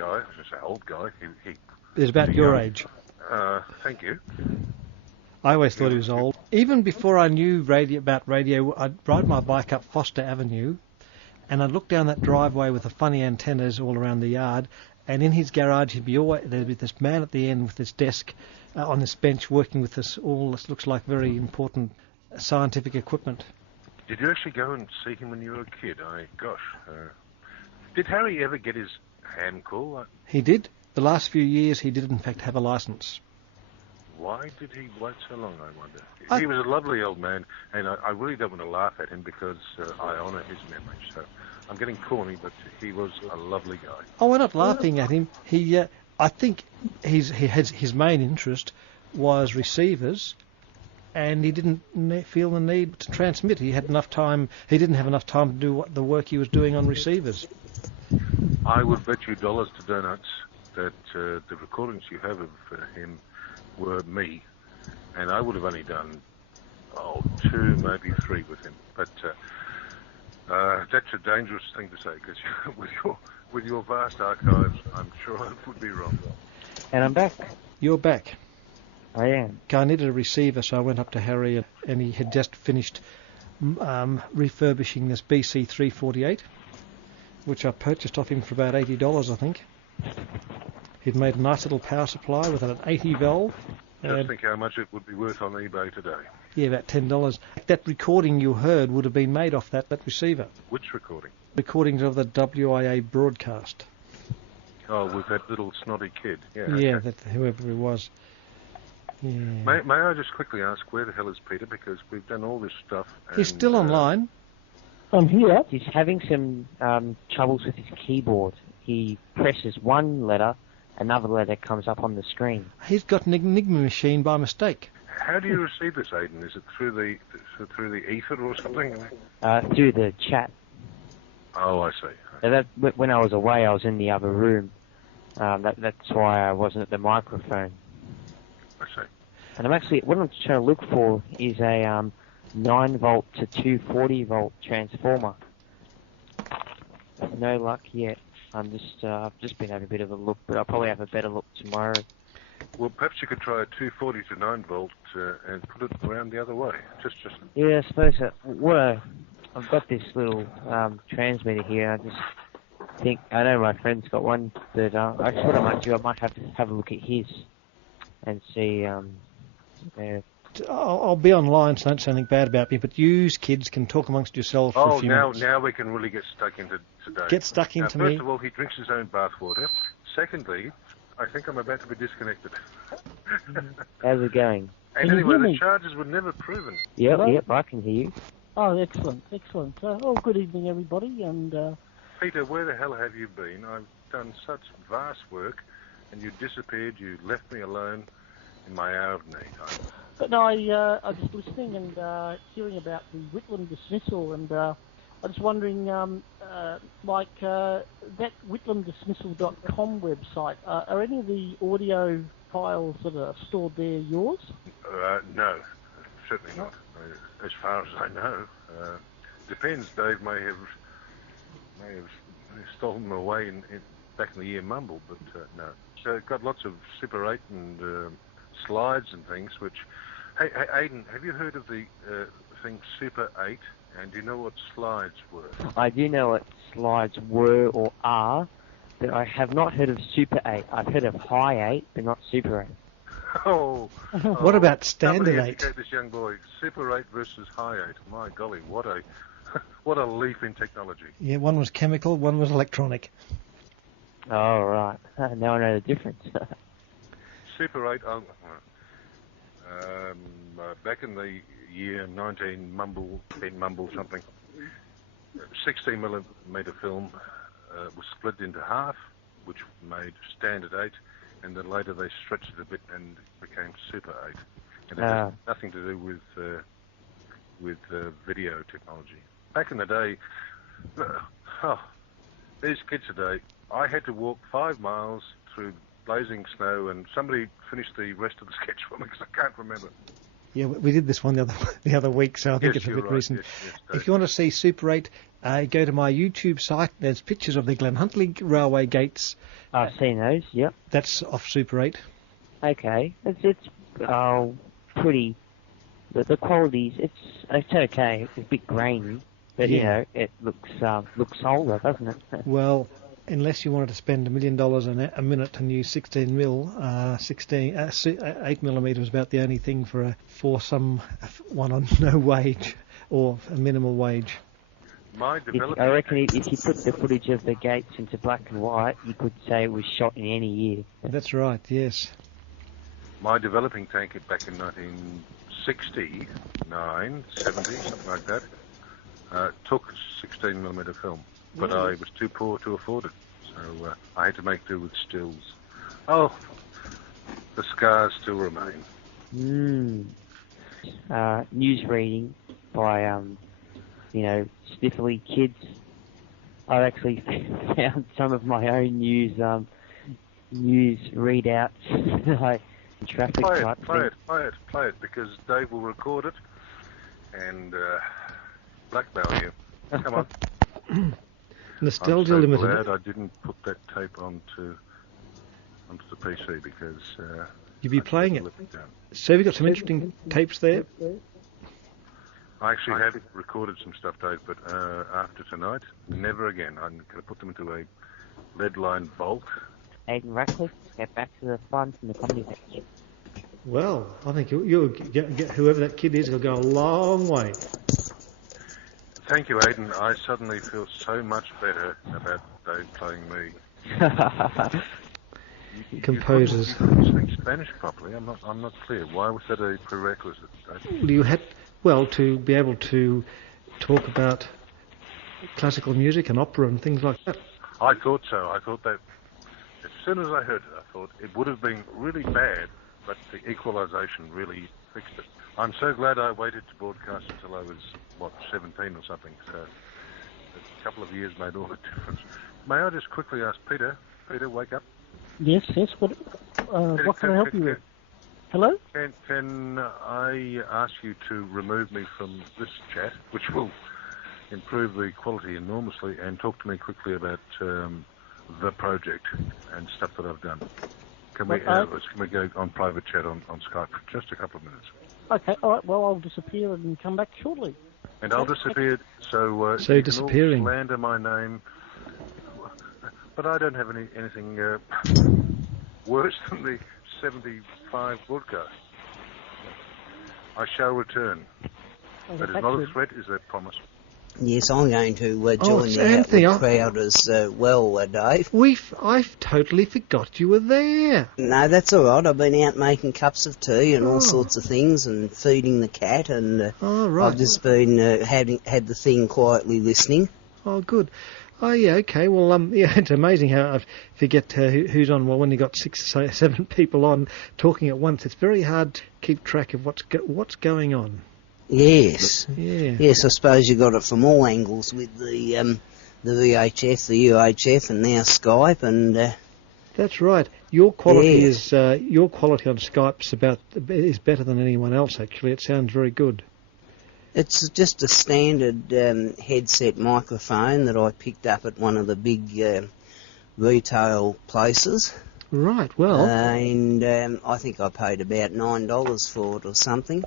I was just an old guy. He's about your age. Thank you. I always thought he was old. Even before I knew about radio, I'd ride my bike up Foster Avenue, and I'd look down that driveway with the funny antennas all around the yard, And in his garage, there'd be this man at the end with this desk on this bench working with this looks like very important scientific equipment. Did you actually go and see him when you were a kid? Did Harry ever get his ham call? He did. The last few years, he did in fact have a licence. Why did he wait so long, I wonder? He was a lovely old man, and I really don't want to laugh at him because I honour his memory. So I'm getting corny, but he was a lovely guy. Oh, we're not laughing at him. I think his main interest was receivers, and he didn't feel the need to transmit. He had enough time. He didn't have enough time to do the work he was doing on receivers. I would bet you dollars to donuts that the recordings you have of him were me, and I would have only done 2, maybe 3 with him. But that's a dangerous thing to say, because with your vast archives, I'm sure I would be wrong. And I'm back. You're back. I am. I needed a receiver, so I went up to Harry, and he had just finished refurbishing this BC 348, which I purchased off him for about $80, I think. He'd made a nice little power supply with an 80 valve. Just think how much it would be worth on eBay today. Yeah, about $10. That recording you heard would have been made off that receiver. Which recording? Recordings of the WIA broadcast. Oh, with that little snotty kid. Yeah, yeah, okay. Whoever he was. Yeah. May I just quickly ask, where the hell is Peter? Because we've done all this stuff. He's still online. I'm here. He's having some troubles with his keyboard. He presses one letter, another letter comes up on the screen. He's got an Enigma machine by mistake. How do you receive this, Aidan? Is it through the ether or something? Through the chat. Oh, I see. So when I was away, I was in the other room. That's why I wasn't at the microphone. I see. And what I'm trying to look for is a 9-volt to 240-volt transformer. No luck yet. I've just been having a bit of a look, but I'll probably have a better look tomorrow. Well, perhaps you could try a 240 to 9-volt and put it around the other way. Just. Yeah, I suppose I've got this little transmitter here. I just think I know my friend's got one, but actually what I might do, I might have to have a look at his and see. I'll be online, so don't say anything bad about me, but you kids can talk amongst yourselves for a few minutes. Now we can really get stuck into today. Get stuck into me. First of all, he drinks his own bathwater. Secondly, I think I'm about to be disconnected. How's it going? And anyway, the charges were never proven. Yep, I can hear you. Oh, excellent. Good evening, everybody. And Peter, where the hell have you been? I've done such vast work, and you disappeared. You left me alone in my hour of need. But no, I was just listening and hearing about the Whitlem dismissal, and I was wondering, that whitlemdismissal.com website, are any of the audio files that are stored there yours? No, certainly not. As far as I know, depends. Dave may have stolen them away back in the year Mumble, but no. So it's got lots of Super 8 and slides and things. Which, hey, Aidan, have you heard of the thing Super 8? And do you know what slides were? I do know what slides were or are, but I have not heard of Super 8. I've heard of High 8, but not Super 8. Oh. What about Standard 8? Educate this young boy. Super 8 versus High 8. My golly, what a leap in technology. Yeah, one was chemical, one was electronic. Oh, right. Now I know the difference. Super 8, back in the year 10 Mumble something, 16mm film was split into half, which made Standard 8, and then later they stretched it a bit and became Super 8. And it has nothing to do with video technology. Back in the day, these kids today, I had to walk 5 miles through blazing snow, and somebody finished the rest of the sketch for me because I can't remember. Yeah, we did this one the other week, so I think it's a bit recent. If you want to see Super 8, go to my YouTube site. There's pictures of the Glenhuntly Railway gates. I've seen those, yep. That's off Super 8. Okay. It's pretty... The quality's... It's okay. It's a bit grainy, but, you know, it looks older, doesn't it? Well, unless you wanted to spend $1 million a minute and use 16 mil, 8 millimetre was about the only thing for one on no wage or a minimal wage. I reckon if you put the footage of the gates into black and white, you could say it was shot in any year. That's right, yes. My developing tank back in 1969, 70, something like that, took 16mm film, but I was too poor to afford it, so I had to make do with stills. Oh, the scars still remain. News reading by, sniffly kids. I've actually found some of my own news readouts. Traffic play type it, because Dave will record it and blackmail you. Come on. Nostalgia I'm so Limited. glad I didn't put that tape onto the PC because You'd be playing it. So have you got some interesting tapes there? I actually have recorded some stuff, Dave, but after tonight, never again. I'm going to put them into a lead-lined vault. Aidan Ratcliffe, get back to the fun from the comedy page. Well, I think you'll get whoever that kid is will go a long way. Thank you, Aidan. I suddenly feel so much better about Dave playing me. Composers. You couldn't speak Spanish properly. I'm not clear. Why was that a prerequisite? You had, to be able to talk about classical music and opera and things like that. I thought so. I thought that as soon as I heard it, I thought it would have been really bad, but the equalisation really fixed it. I'm so glad I waited to broadcast until I was, 17 or something, so a couple of years made all the difference. May I just quickly ask Peter, wake up. Yes, what can I help you with? Hello? Can I ask you to remove me from this chat, which will improve the quality enormously, and talk to me quickly about the project and stuff that I've done? Can we go on private chat on Skype for just a couple of minutes? Okay, all right. Well, I'll disappear and come back shortly. And I'll disappear, so you disappearing. can all slander my name, but I don't have anything worse than the 75 broadcast. I shall return. That is not a threat, is a promise. Yes, I'm going to join the outward crowd as well, Dave. I've totally forgot you were there. No, that's all right. I've been out making cups of tea and all sorts of things and feeding the cat, and right. I've just been had the thing quietly listening. Oh, good. Oh, yeah, okay. Well, it's amazing how I forget who's on. Well, when you've got 6 or 7 people on talking at once, it's very hard to keep track of what's going on. Yes. Yeah. Yes, I suppose you got it from all angles with the VHF, the UHF, and now Skype, and. That's right. Your quality on Skype is better than anyone else. Actually, it sounds very good. It's just a standard headset microphone that I picked up at one of the big retail places. Right. Well. And I think I paid about $9 for it or something.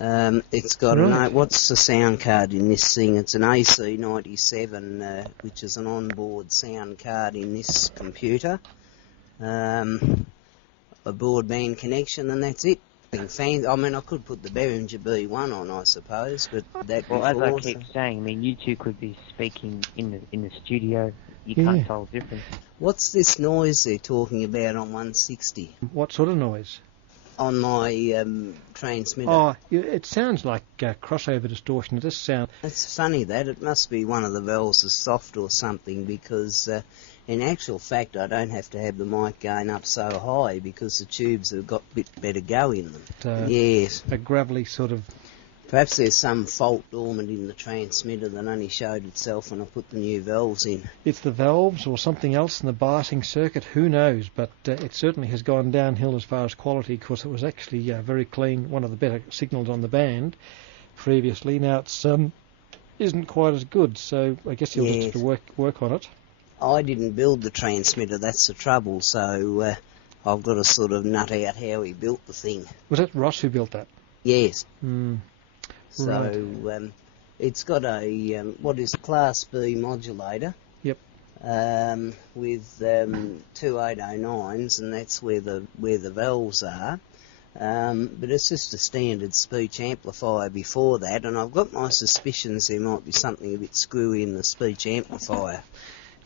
It's got what's the sound card in this thing? It's an AC97, which is an onboard sound card in this computer. A broadband connection, and that's it. I mean, I could put the Behringer B1 on, I suppose, but that. Well, as I keep saying, I mean, you two could be speaking in the studio. You can't tell the difference. What's this noise they're talking about on 160? What sort of noise? On my transmitter. Oh, it sounds like crossover distortion. It just sounds. It's funny that it must be one of the valves is soft or something, because in actual fact I don't have to have the mic going up so high because the tubes have got a bit better go in them. Yes. A gravelly sort of. Perhaps there's some fault dormant in the transmitter that only showed itself when I put the new valves in. It's the valves or something else in the biasing circuit, who knows, but it certainly has gone downhill as far as quality, because it was actually very clean, one of the better signals on the band previously. Now it's isn't quite as good, so I guess you'll just have to work on it. I didn't build the transmitter, that's the trouble, so I've got to sort of nut out how he built the thing. Was it Ross who built that? Yes. Right. So it's got a what is Class B modulator. Yep. with 2809s, and that's where the valves are. But it's just a standard speech amplifier before that, and I've got my suspicions there might be something a bit screwy in the speech amplifier.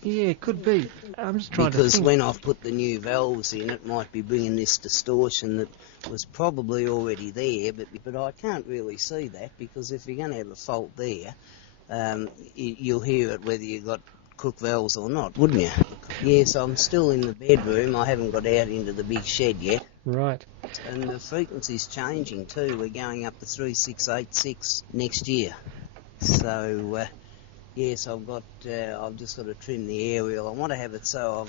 Yeah, it could be. I'm just trying to think. Because when I've put the new valves in, it might be bringing this distortion that was probably already there, but I can't really see that, because if you're going to have a fault there, you'll hear it whether you've got crook valves or not, wouldn't you? Yes, I'm still in the bedroom. I haven't got out into the big shed yet. Right. And the frequency's changing too. We're going up to 3686 next year. So, yes, I've just got to trim the aerial. I want to have it so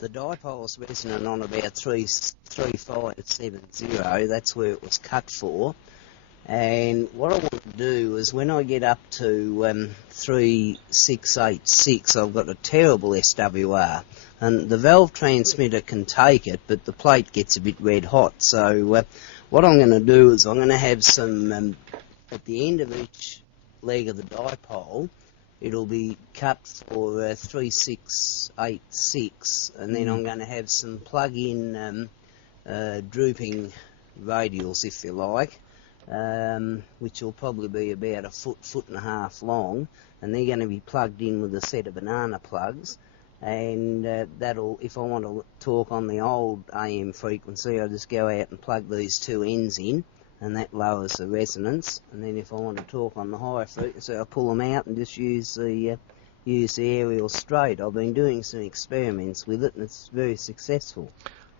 the dipole's resonant on about 33570. That's where it was cut for. And what I want to do is when I get up to 3686, I've got a terrible SWR. And the valve transmitter can take it, but the plate gets a bit red hot. So what I'm going to do is I'm going to have some, at the end of each leg of the dipole, it'll be cut for 3686, and then I'm going to have some plug-in drooping radials, if you like, which will probably be about a foot and a half long, and they're going to be plugged in with a set of banana plugs. And that'll, if I want to talk on the old AM frequency, I'll just go out and plug these two ends in, and that lowers the resonance. And then if I want to talk on the higher frequency, I'll pull them out and just use the aerial straight. I've been doing some experiments with it, and it's very successful.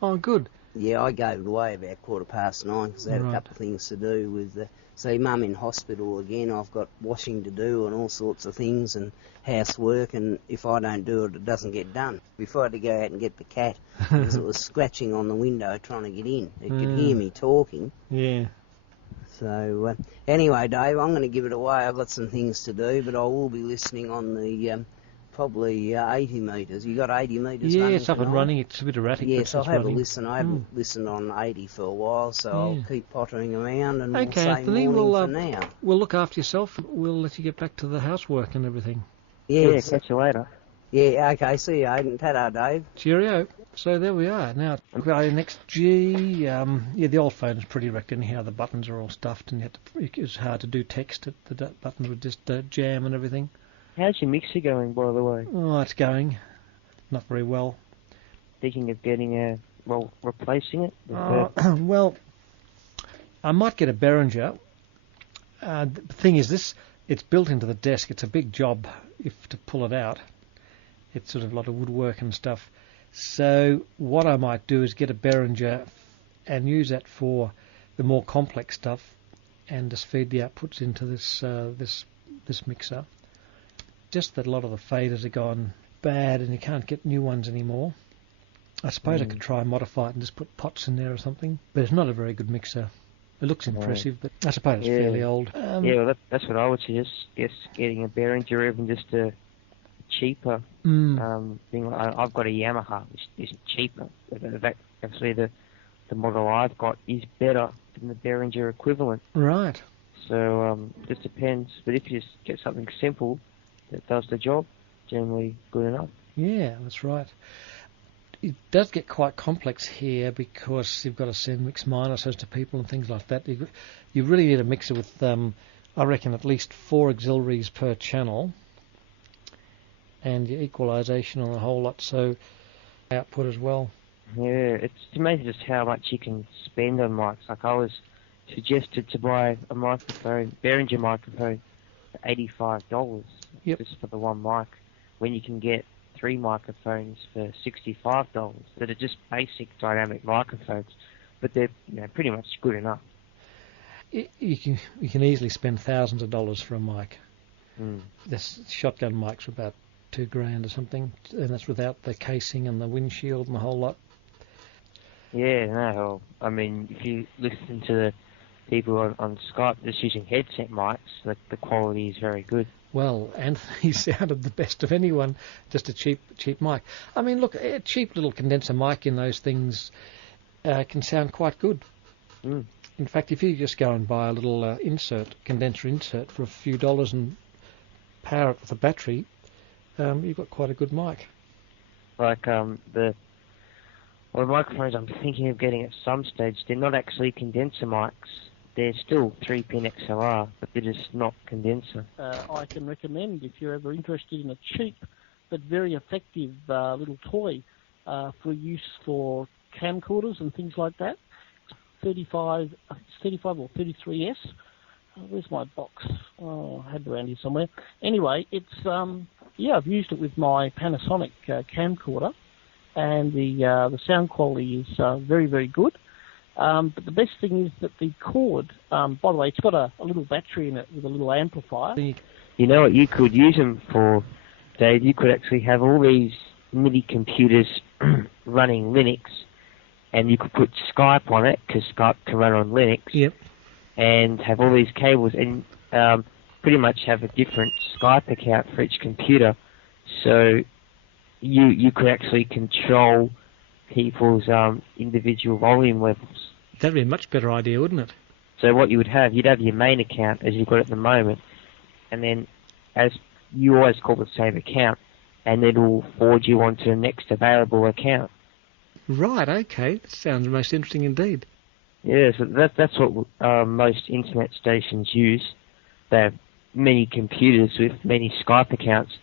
Oh, good. Yeah, I gave it away about 9:15 because I had a couple of things to do with, see, Mum in hospital again. I've got washing to do and all sorts of things and housework, and if I don't do it, it doesn't get done. Before I had to go out and get the cat because it was scratching on the window trying to get in. It could hear me talking. Yeah. So, anyway, Dave, I'm going to give it away. I've got some things to do, but I will be listening on the probably 80 metres. You got 80 metres yeah, running it's up and tonight? running. It's a bit erratic. Yes, I'll have running. a listen. I haven't listened on 80 for a while, so I'll keep pottering around and okay, we'll say Anthony, morning for now. We'll look after yourself. We'll let you get back to the housework and everything. Yes. Yeah, catch you later. Yeah, okay, see you, Aidan. Ta-da, Dave. Cheerio. So there we are. Now, next G, yeah, the old phone is pretty wrecked anyhow. The buttons are all stuffed and it's hard to do text. The buttons would just jam and everything. How's your mixer going, by the way? Oh, it's going. Not very well. Thinking of getting replacing it? Well, I might get a Behringer. The thing is, it's built into the desk. It's a big job to pull it out. It's sort of a lot of woodwork and stuff. So what I might do is get a Behringer and use that for the more complex stuff, and just feed the outputs into this mixer. Just that a lot of the faders are gone bad and you can't get new ones anymore. I suppose I could try and modify it and just put pots in there or something, but it's not a very good mixer. It looks impressive, but I suppose it's fairly old. Well, that's what I would suggest. Getting a Behringer, even just a cheaper thing. I've got a Yamaha, which is cheaper. Actually, the model I've got is better than the Behringer equivalent. Right. So just depends. But if you just get something simple that does the job, generally good enough. Yeah, that's right. It does get quite complex here because you've got to send mixed minuses to people and things like that. You really need a mixer with, I reckon, at least 4 auxiliaries per channel, and your equalisation on a whole lot, so output as well. Yeah, it's amazing just how much you can spend on mics. Like I was suggested to buy a microphone, Behringer microphone, for $85 just for the one mic, when you can get 3 microphones for $65 that are just basic dynamic microphones, but they're pretty much good enough. You can easily spend thousands of dollars for a mic. This shotgun mics are about $2,000 or something, and that's without the casing and the windshield and the whole lot. Yeah, no, I mean, if you listen to the people on Skype just using headset mics, the quality is very good. Well, Anthony sounded the best of anyone, just a cheap mic. I mean, look, a cheap little condenser mic in those things can sound quite good. In fact, if you just go and buy a little condenser insert for a few dollars and power it with a battery, you've got quite a good mic. Like the microphones I'm thinking of getting at some stage, they're not actually condenser mics. They're still 3-pin XLR, but they're just not condenser. I can recommend, if you're ever interested in a cheap but very effective little toy for use for camcorders and things like that. 35, I think it's 35 or 33S. Where's my box? Oh, I had it around here somewhere. Anyway, it's I've used it with my Panasonic camcorder, and the sound quality is very, very good. But the best thing is that the cord, by the way, it's got a little battery in it with a little amplifier. You know what you could use them for, Dave? You could actually have all these MIDI computers running Linux, and you could put Skype on it, because Skype can run on Linux. Yep. And have all these cables, and pretty much have a different Skype account for each computer. So you could actually control people's individual volume levels. That'd be a much better idea, wouldn't it? So what you would have, you'd have your main account as you've got at the moment, and then as you always call the same account, and then it'll forward you onto the next available account. Right, okay. That sounds most interesting indeed. Yeah, so that's what most internet stations use. They have many computers with many Skype accounts.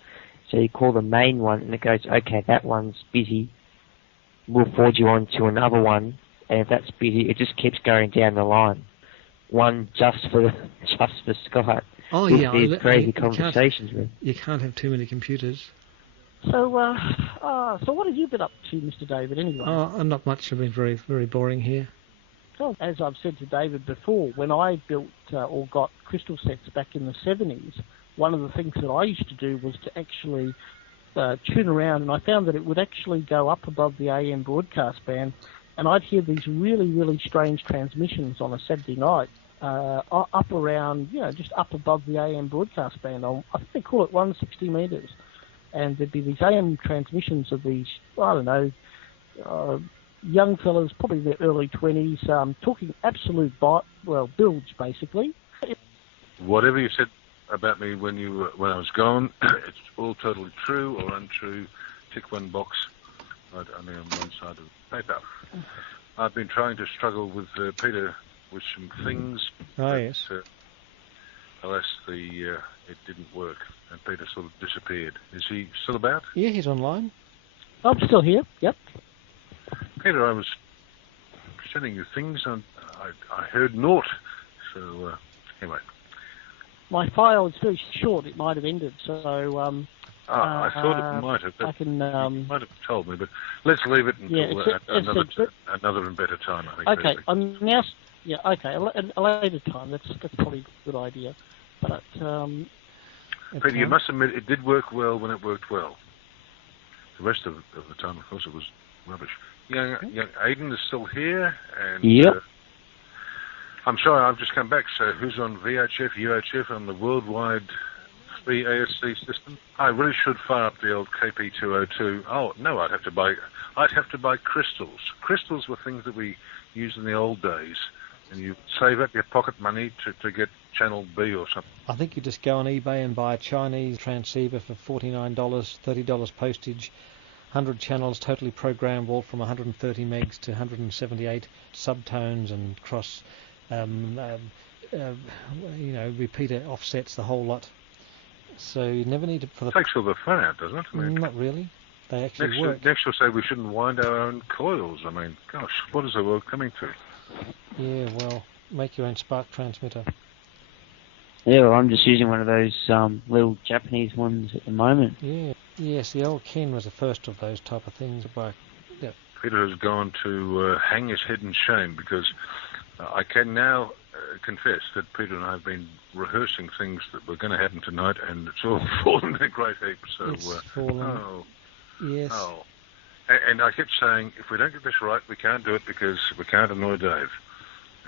So you call the main one, and it goes, okay, that one's busy. We'll forward you on to another one, and if that's busy, it just keeps going down the line. One just for Skype. Oh yeah, these crazy conversations with. You can't have too many computers. So, so what have you been up to, Mr. David? Anyway. Oh, not much. I've been very, very boring here. Well, as I've said to David before, when I built or got crystal sets back in the 70s, one of the things that I used to do was to actually tune around, and I found that it would actually go up above the AM broadcast band, and I'd hear these really, really strange transmissions on a Saturday night, up around, just up above the AM broadcast band. I think they call it 160 metres. And there'd be these AM transmissions of these, I don't know, young fellas, probably their early 20s, talking absolute bilge, basically. Whatever you said about me when I was gone, it's all totally true or untrue. Tick one box, only on one side of the paper. I've been trying to struggle with Peter with some things. Oh, yes. Alas, it didn't work, and Peter sort of disappeared. Is he still about? Yeah, he's online. I'm still here, yep. Peter, I was sending you things, and I heard naught. So, anyway. My file is very short. It might have ended, so... I thought it might have. I can... You might have told me, but let's leave it until another and better time, I think. Okay, I'm now... Yeah, okay, a later time. That's probably a good idea. But, Peter, you must admit it did work well when it worked well. The rest of the time, of course, it was rubbish. Young Aidan is still here, and yep. I'm sorry, I've just come back. So, who's on VHF, UHF, on the worldwide free ASC system? I really should fire up the old KP202. Oh no, I'd have to buy crystals. Crystals were things that we used in the old days, and you save up your pocket money to get channel B or something. I think you just go on eBay and buy a Chinese transceiver for $49, $30 postage, 100 channels, totally programmable from 130 megs to 178 subtones and cross, repeater offsets, the whole lot. So you never need to... It takes all the fun out, doesn't it? I mean, not really. They actually work. Next you'll say we shouldn't wind our own coils. I mean, gosh, what is the world coming to? Yeah, well, make your own spark transmitter. Yeah, well, I'm just using one of those little Japanese ones at the moment. Yeah, yes, the old Ken was the first of those type of things. Yep. Peter has gone to hang his head in shame because I can now confess that Peter and I have been rehearsing things that were going to happen tonight, and it's all fallen in a great heap. So, it's fallen. Yes. Oh. And I kept saying, if we don't get this right, we can't do it because we can't annoy Dave.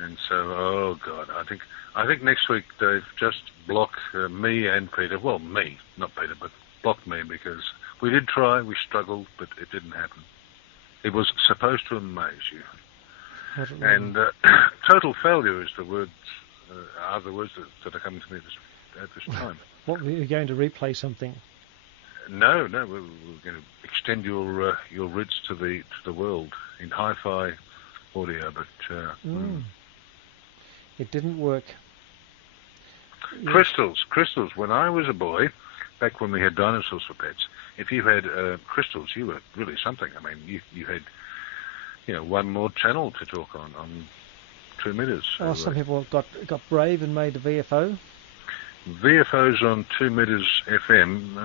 And so, oh God, I think next week, Dave, just block me and Peter. Well, me, not Peter, but block me, because we did try, we struggled, but it didn't happen. It was supposed to amaze you. And total failure is the words, are the words that are coming to me at this time. What, were you going to replay something? No, we're going to extend your rids to the world in hi-fi audio, but it didn't work. Crystals. When I was a boy, back when we had dinosaurs for pets, if you had crystals, you were really something. I mean, you had, one more channel to talk on 2 meters. So, some people got brave and made a VFO. VFOs on 2 meters FM,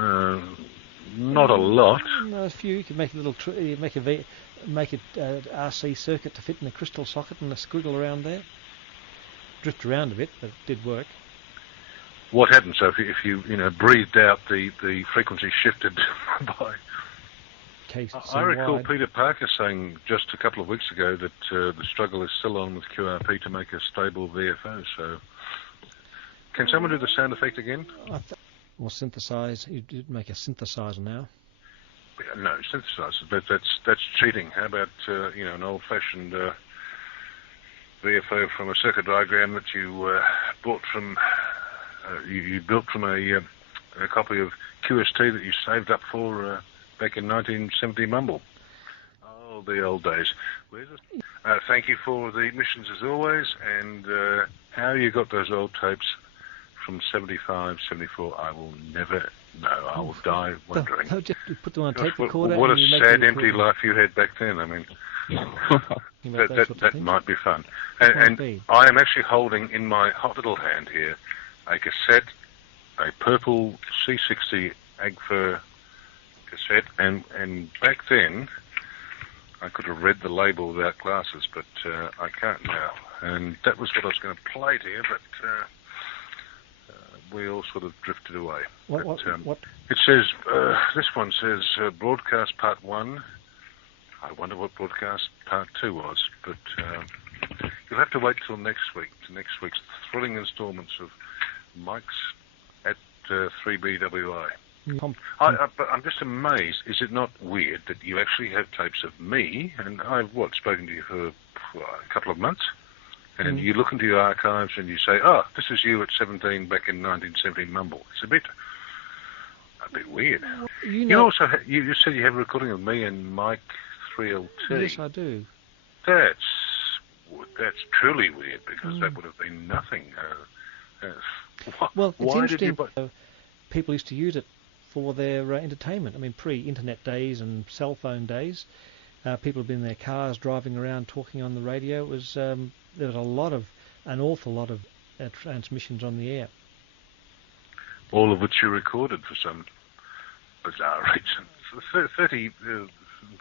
not a lot. No, a few. You can make a little, make a RC circuit to fit in a crystal socket and a squiggle around there. Drift around a bit, but it did work. What happened? So if you breathed out, the frequency shifted by. I recall Peter Parker saying just a couple of weeks ago that the struggle is still on with QRP to make a stable VFO. So, can someone do the sound effect again? Or synthesize. You did make a synthesizer now. No, synthesizer. That's cheating. How about an old-fashioned VFO from a circuit diagram that you bought from? You built from a copy of QST that you saved up for back in 1970 Mumble. Oh, the old days. Where's it? Thank you for the admissions as always, and how you got those old tapes from 75, 74, I will never know. I will die wondering. Don't you put them on a tape recorder? What a sad, empty life you had back then. I mean, that might be fun. And I am actually holding in my hot little hand here a cassette, a purple C60 Agfa cassette, and back then I could have read the label without glasses, but I can't now. And that was what I was going to play to you, but we all sort of drifted away. What? It says, this one says broadcast part 1. I wonder what broadcast part 2 was, but you'll have to wait till next week, to next week's thrilling installments of Mike's at 3BWI. But I'm just amazed. Is it not weird that you actually have tapes of me, and I've, spoken to you for a couple of months, and you look into your archives and you say, oh, this is you at 17 back in 1970 Mumble. It's a bit weird. You you said you have a recording of me and Mike 3LT. Yes, I do. That's truly weird, because that would have been nothing. Well, it's interesting. People used to use it for their entertainment. I mean, pre-internet days and cell phone days, people have been in their cars driving around talking on the radio. It was there was an awful lot of transmissions on the air. All of which you recorded for some bizarre reason.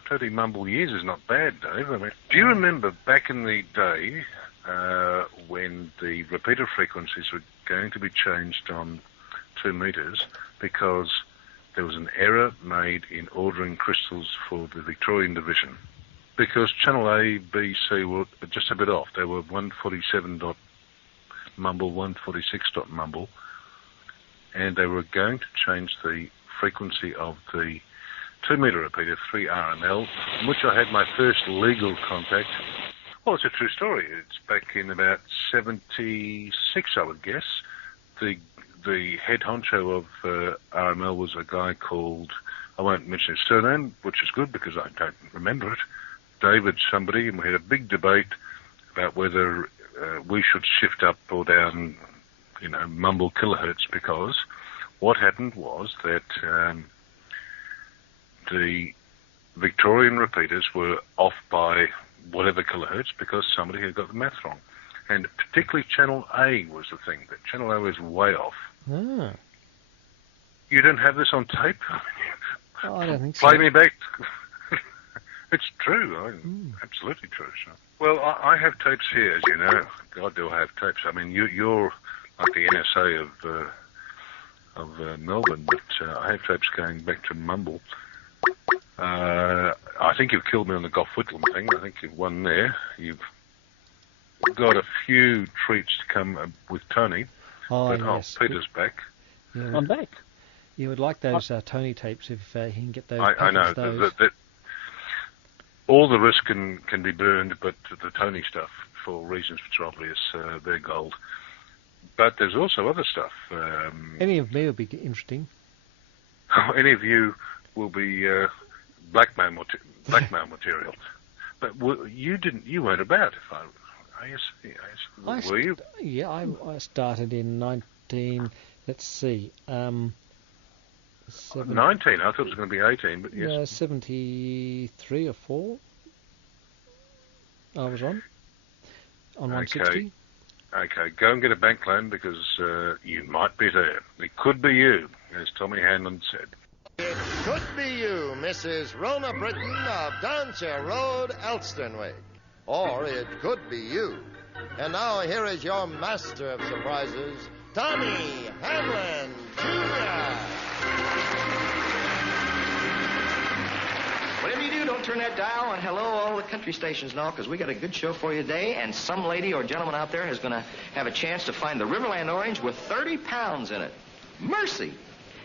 30 Mumble years is not bad, Dave. I mean, do you remember back in the day when the repeater frequencies were going to be changed on 2 meters because there was an error made in ordering crystals for the Victorian division? Because channel A, B, C were just a bit off. They were 147.mumble, 146.mumble, and they were going to change the frequency of the 2 meter repeater, 3RML, in which I had my first legal contact. Well, it's a true story. It's back in about 76, I would guess. The head honcho of RML was a guy called, I won't mention his surname, which is good because I don't remember it, David somebody, and we had a big debate about whether we should shift up or down, Mumble kilohertz, because what happened was that the Victorian repeaters were off by whatever kilohertz because somebody had got the math wrong. And particularly channel A was the thing, that channel A was way off. Ah. You don't have this on tape? Oh, I don't think so. Play me back. It's true. Absolutely true. So. Well, I have tapes here, as you know. God, do I have tapes. I mean, you're like the NSA of Melbourne, but I have tapes going back to Mumble. I think you've killed me on the Gough Whitlem thing. I think you've won there. You've got a few treats to come with Tony. Oh, yes. Peter's back. Yeah, I'm back. You would like those Tony tapes if he can get those. I know. That all the rest can be burned, but the Tony stuff, for reasons which are obvious, they're gold. But there's also other stuff. Any of me would be interesting. any of you will be blackmail material. But you weren't about, were you? Yeah, I started in 19, let's see, 19, I thought it was going to be 18, but yes. Yeah, 73 or 4 I was on 160. Okay, go and get a bank loan because you might be there. It could be you, as Tommy Hanlon said. It could be you, Mrs. Rona Britton of Downshire Road, Elsternwick. Or it could be you. And now here is your master of surprises, Tommy Hanlon Jr. Whatever you do, don't turn that dial, and hello all the country stations now, because we got a good show for you today, and some lady or gentleman out there is going to have a chance to find the Riverland orange with 30 pounds in it. Mercy!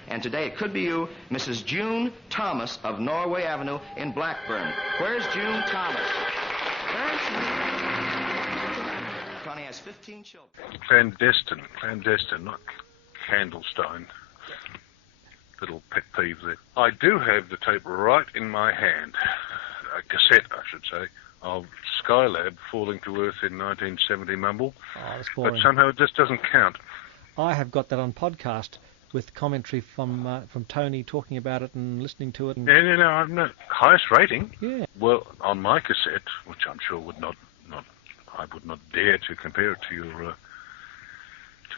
And today it could be you, Mrs. June Thomas of Norway Avenue in Blackburn. Where's June Thomas? Connie has 15 children. Clandestine, not Candlestein. Little pet peeve there. I do have the tape right in my hand, a cassette, I should say, of Skylab falling to Earth in 1970 Mumble. Oh, that's boring. But somehow it just doesn't count. I have got that on podcast with commentary from Tony talking about it and listening to it. And... No, I'm not highest rating. Yeah. Well, on my cassette, which I'm sure I would not dare to compare it to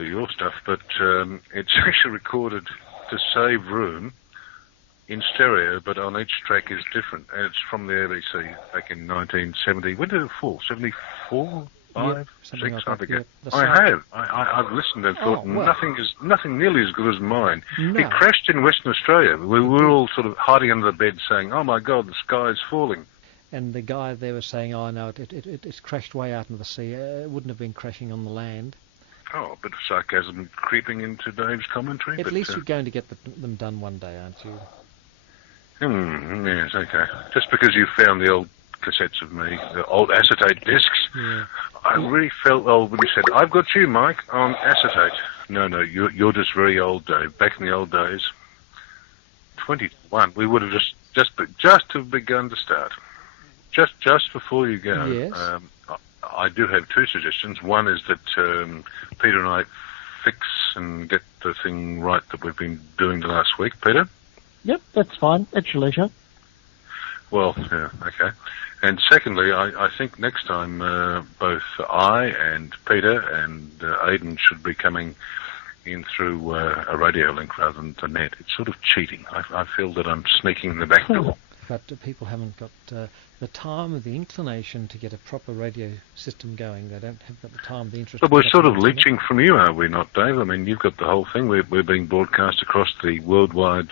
your stuff, but it's actually recorded to save room in stereo, but on each track is different, and it's from the ABC back in 1970. When did it fall? 74, 5, 6? Like I forget. Yeah, I've listened and thought nothing nearly as good as mine. No. It crashed in Western Australia. We were all sort of hiding under the bed, saying, "Oh my God, the sky is falling." And the guy there was saying, "Oh no, it's crashed way out into the sea. It wouldn't have been crashing on the land." Oh, a bit of sarcasm creeping into Dave's commentary. At least you're going to get them done one day, aren't you? Yes, okay. Just because you found the old cassettes of me, the old acetate discs, yeah. I really felt old when you said, "I've got you, Mike, on acetate." No, you're just very old, Dave. Back in the old days, 21, we would have just have begun to start. Just before you go. Yes. I do have 2 suggestions. One is that Peter and I fix and get the thing right that we've been doing the last week. Peter? Yep, that's fine. At your leisure. Well, yeah, okay. And secondly, I think next time both I and Peter and Aidan should be coming in through a radio link rather than the net. It's sort of cheating. I feel that I'm sneaking in the back door. But people haven't got the time or the inclination to get a proper radio system going. They don't have got the time, the interest. But we're sort of leeching from you, are we not, Dave? I mean, you've got the whole thing. We're being broadcast across the worldwide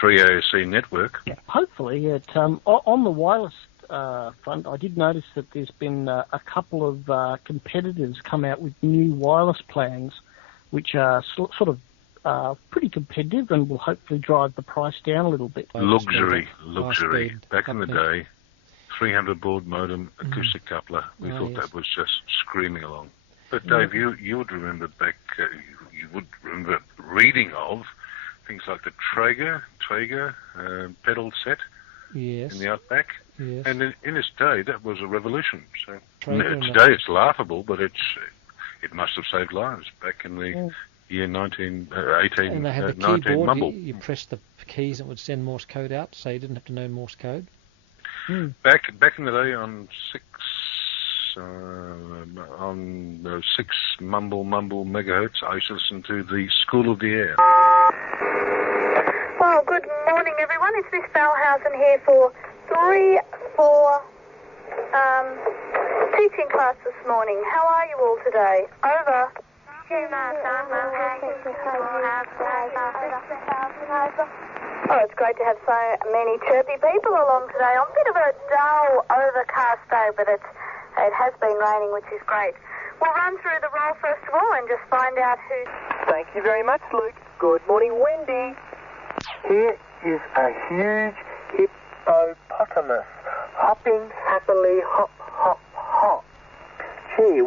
3ASC network. Yeah, hopefully. On the wireless front, I did notice that there's been a couple of competitors come out with new wireless plans, which are sort of pretty competitive and will hopefully drive the price down a little bit. Luxury. Back in the day, 300 baud modem, acoustic coupler. We thought that was just screaming along. But Dave, you would remember back, you would remember reading of things like the Traeger pedal set in the Outback. Yes. And in its day, that was a revolution. So today it's laughable, but it must have saved lives back in the year 1918. And they had the keyboard. Mumble. You pressed the keys and it would send Morse code out, so you didn't have to know Morse code. Back in the day on 6 mumble megahertz, I used to listen to the School of the Air. Well, good morning, everyone. It's Miss Bellhausen here for 3-4 teaching class this morning. How are you all today? Over. Oh, it's great to have so many chirpy people along today on a bit of a dull, overcast day, but it has been raining, which is great. We'll run through the roll first of all and just find out who's... Thank you very much, Luke. Good morning, Wendy. Here is a huge hippopotamus hopping happily, hop, hop, hop. Gee,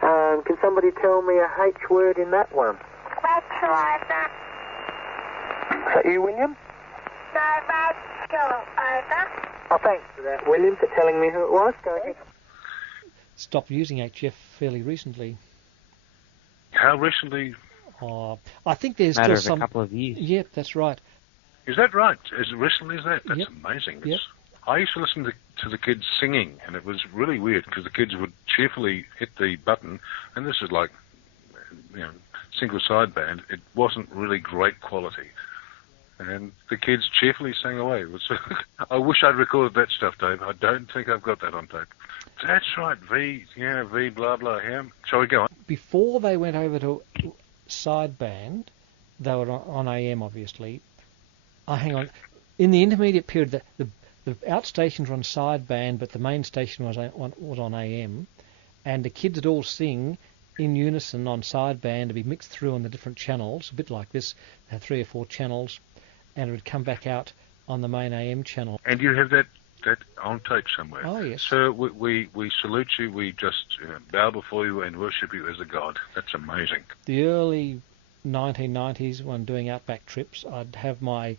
can somebody tell me a H word in that one? Is that you, William? No, mate. Go over. Oh, thanks for that, William, for telling me who it was. Go ahead. Stopped using HF fairly recently. How recently? I think there's Matter still of a couple of years. Yep, that's right. Is that right? As recently as that? That's Yep. amazing. Yep. I used to listen to the kids singing, and it was really weird because the kids would cheerfully hit the button, and this is like, single sideband. It wasn't really great quality, and the kids cheerfully sang away. It was, I wish I'd recorded that stuff, Dave. I don't think I've got that on tape. That's right, V, blah, blah, yeah. Shall we go on? Before they went over to sideband, they were on AM, obviously. Hang on. In the intermediate period, the outstations were on sideband, but the main station was on AM, and the kids would all sing in unison on sideband to be mixed through on the different channels, a bit like this. They had 3 or 4 channels, and it would come back out on the main AM channel. And you have that on tape somewhere. Oh, yes. Sir, we salute you. We just bow before you and worship you as a god. That's amazing. The early 1990s, when doing outback trips, I'd have my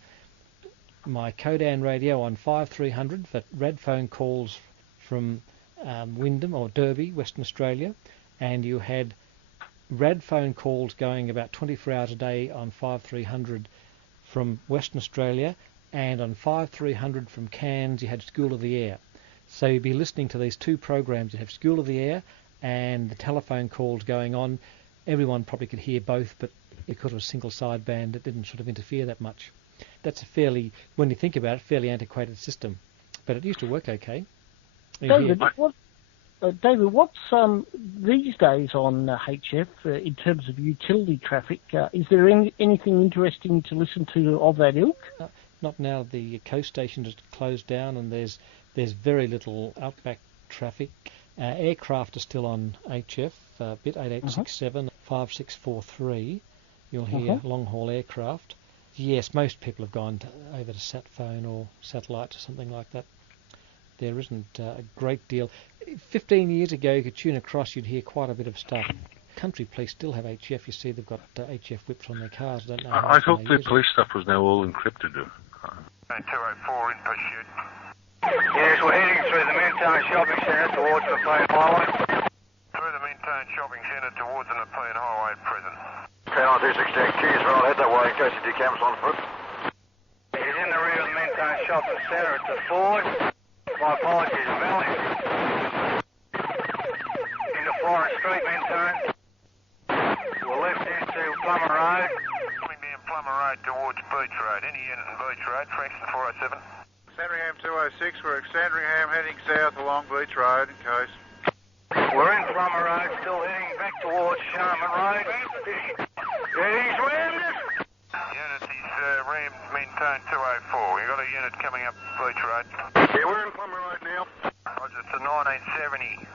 Codan radio on 5300 for rad phone calls from Wyndham or Derby, Western Australia, and you had rad phone calls going about 24 hours a day on 5300 from Western Australia, and on 5300 from Cairns you had School of the Air. So you'd be listening to these 2 programs. You'd have School of the Air and the telephone calls going on. Everyone probably could hear both, but because it was single sideband, it didn't sort of interfere that much. That's a fairly, when you think about it, fairly antiquated system, but it used to work okay. David, what's these days on HF in terms of utility traffic? Is there anything interesting to listen to of that ilk? Not now. The coast stations are closed down, and there's very little outback traffic. Aircraft are still on HF, bit 8867, 5643. You'll hear long-haul aircraft. Yes, most people have gone over to sat phone or satellite or something like that. There isn't a great deal. 15 years ago, you could tune across, you'd hear quite a bit of stuff. Country police still have HF. You see they've got HF whips on their cars. I don't know. I thought the police stuff was now all encrypted. 204 in pursuit. Yes, we're heading through the Mentone Shopping Centre towards the Plain Highway. Through the Mentone Shopping Centre towards the Plain Highway at present. Tower 216 Keys, right, head that way in case you decamps on foot. He's in the rear of the Mentone Shopping Centre at the Ford. My apologies, Valley. Into Florence Street, Mentone. We'll left into Plummer Road. Coming down Plummer Road towards Beach Road. Any unit in Beach Road, Frankston 407. Sandringham 206, we're at Sandringham heading south along Beach Road in case. We're in Plummer Road, still heading back towards Sharman Road. He's rammed it! Unit, he's rammed Mentone 204. You got a unit coming up Beach Road. Yeah, we're in Plummer Road now. Roger, it's a 1970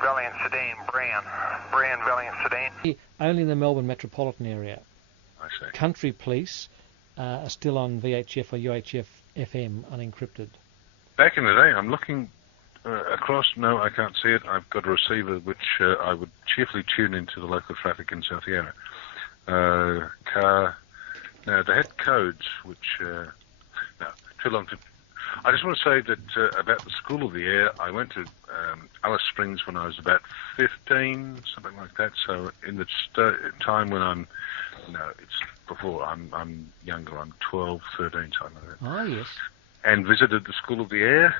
Valiant sedan, Brown Valiant sedan. Only in the Melbourne metropolitan area. I see. Country police are still on VHF or UHF FM unencrypted. Back in the day, I'm looking across. No, I can't see it. I've got a receiver which I would cheerfully tune into the local traffic in South Yarra. Now, they had codes which... no, too long to... I just want to say that about the School of the Air, I went to Alice Springs when I was about 15, something like that. So in the time when I'm... No, it's before. I'm younger. I'm 12, 13, something like that. Oh, yes. And visited the School of the Air,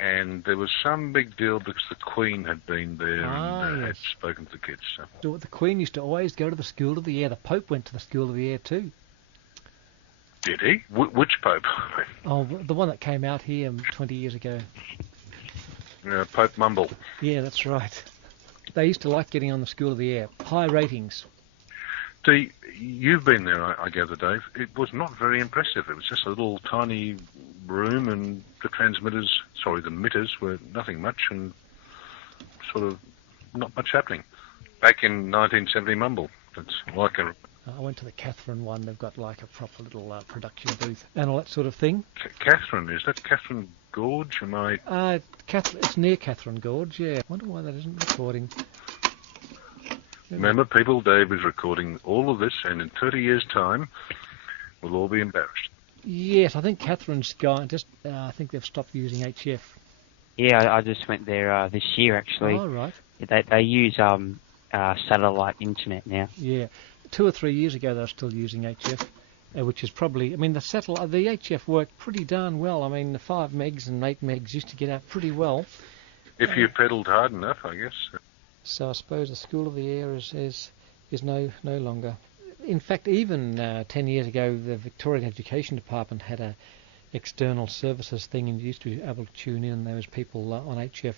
and there was some big deal because the Queen had been there and had spoken to the kids. So the Queen used to always go to the School of the Air. The Pope went to the School of the Air too. Did he? Which Pope? Oh, the one that came out here 20 years ago. Pope Mumble. Yeah, that's right. They used to like getting on the School of the Air. High ratings. See, you've been there, I gather, Dave. It was not very impressive. It was just a little tiny room, and the mitters were nothing much, and sort of not much happening. Back in 1970 Mumble. That's like a... I went to the Catherine one. They've got like a proper little production booth and all that sort of thing. Catherine? Is that Catherine Gorge? Am I... it's near Catherine Gorge, yeah. I wonder why that isn't recording. Remember, people, Dave is recording all of this, and in 30 years' time, We'll all be embarrassed. Yes, I think Catherine's gone. I think they've stopped using HF. Yeah, I just went there this year actually. Oh, right. They use satellite internet now. Yeah, 2 or 3 years ago they were still using HF, which is probably. I mean, the HF worked pretty darn well. I mean, the 5 megs and 8 megs used to get out pretty well. If you pedalled hard enough, I guess. So I suppose the School of the Air is no longer. In fact, even 10 years ago, the Victorian Education Department had a external services thing, and you used to be able to tune in. There was people on HF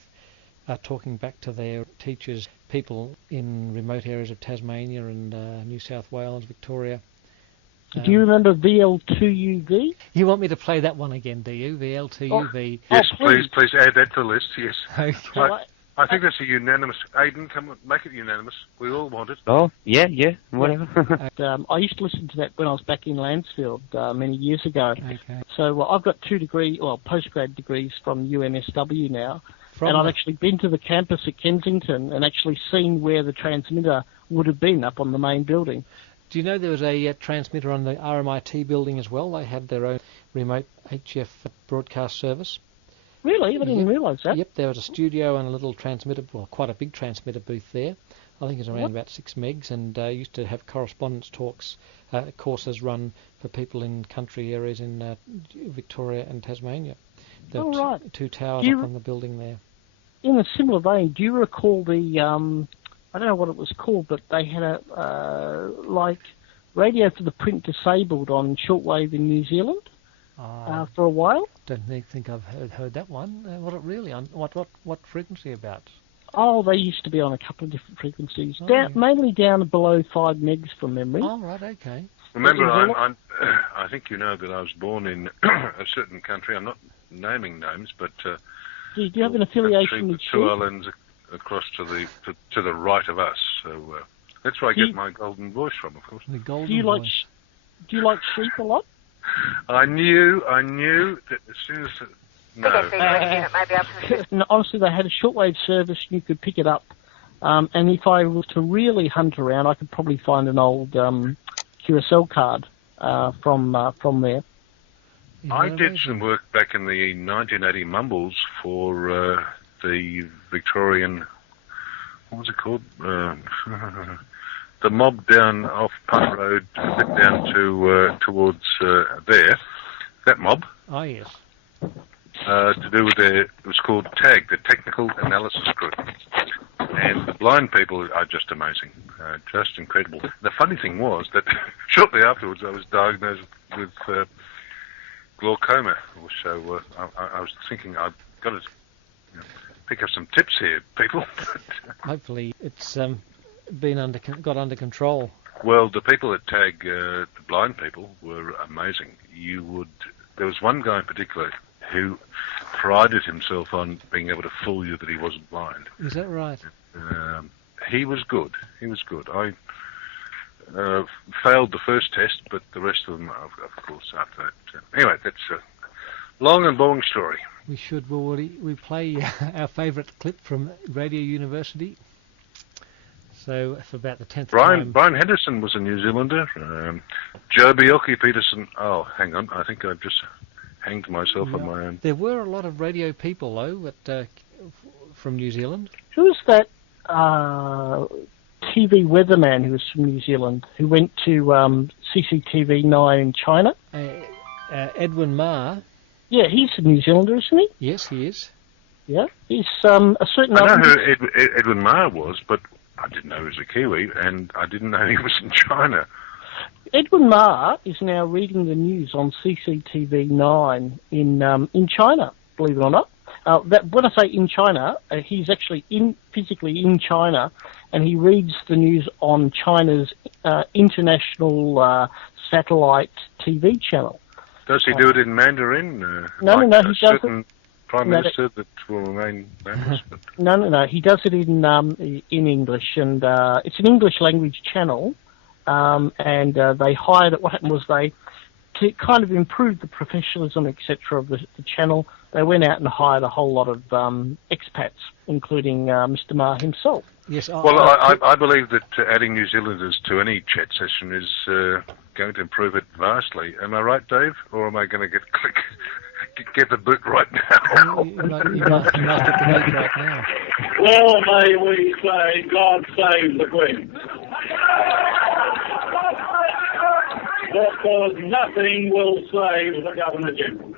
talking back to their teachers, people in remote areas of Tasmania and New South Wales, Victoria. Do you remember VL2UV? You want me to play that one again, do you? VL2UV. Yes, please add that to the list, yes. Okay. I think that's a unanimous. Aidan, come on, make it unanimous. We all want it. Oh, yeah, whatever. I used to listen to that when I was back in Landsfield many years ago. Okay. So I've got 2 postgrad degrees from UNSW now. And I've actually been to the campus at Kensington and actually seen where the transmitter would have been up on the main building. Do you know there was a transmitter on the RMIT building as well? They had their own remote HF broadcast service. Really? I didn't realise that. Yep, there was a studio and a little transmitter, well, quite a big transmitter booth there. I think it was around about 6 megs, and used to have correspondence talks, courses run for people in country areas in Victoria and Tasmania. There were 2 towers up on the building there. In a similar vein, do you recall the, I don't know what it was called, but they had a, radio for the print disabled on shortwave in New Zealand for a while? Don't think I've heard that one. What frequency about? Oh, they used to be on a couple of different frequencies, mainly down below 5 megs from memory. Oh, right, okay. Remember, I think you know that I was born in a certain country. I'm not naming names, but do you have an affiliation with 2 islands across to the right of us? So that's where I get my golden voice from, of course. The golden voice. Do you like sheep a lot? I knew that as soon as No, honestly, they had a shortwave service. You could pick it up, and if I was to really hunt around, I could probably find an old QSL card from there. I did some work back in the 1980 Mummbles for the Victorian. What was it called? The mob down off Punt Road, a bit down towards there. That mob. Oh yes. To do with it was called TAG, the Technical Analysis Group. And the blind people are just amazing, just incredible. The funny thing was that shortly afterwards I was diagnosed with glaucoma. So I was thinking I've got to pick up some tips here, people. Hopefully it's got under control. Well, the people at TAG, the blind people, were amazing. There was one guy in particular who prided himself on being able to fool you that he wasn't blind. Is that right? He was good. I failed the first test, but the rest of them, of course, after that. Anyway, that's a long and boring story. We should, we play our favourite clip from Radio University. So, for about the 10th time... Brian Henderson was a New Zealander. Joe Bioki Peterson... Oh, hang on. I think I've just hanged myself on my own. There were a lot of radio people, though, from New Zealand. Who was that TV weatherman who was from New Zealand, who went to CCTV 9 in China? Edwin Ma. Yeah, he's a New Zealander, isn't he? Yes, he is. Yeah, he's a certain... I know who Edwin Ma was, but I didn't know he was a Kiwi, and I didn't know he was in China. Edwin Ma is now reading the news on CCTV 9 in China, believe it or not. When I say in China, he's actually physically in China, and he reads the news on China's international satellite TV channel. Does he do it in Mandarin? No, he doesn't. Prime Minister that will remain nameless. No. He does it in English, and it's an English language channel. And they hired it. What happened was to kind of improve the professionalism, etc., of the channel, they went out and hired a whole lot of expats, including Mr. Ma himself. Yes. I believe that adding New Zealanders to any chat session is going to improve it vastly. Am I right, Dave? Or am I going to get the boot right now? You might get the boot right now. Well, may we say, God save the Queen. Because nothing will save the Governor-General.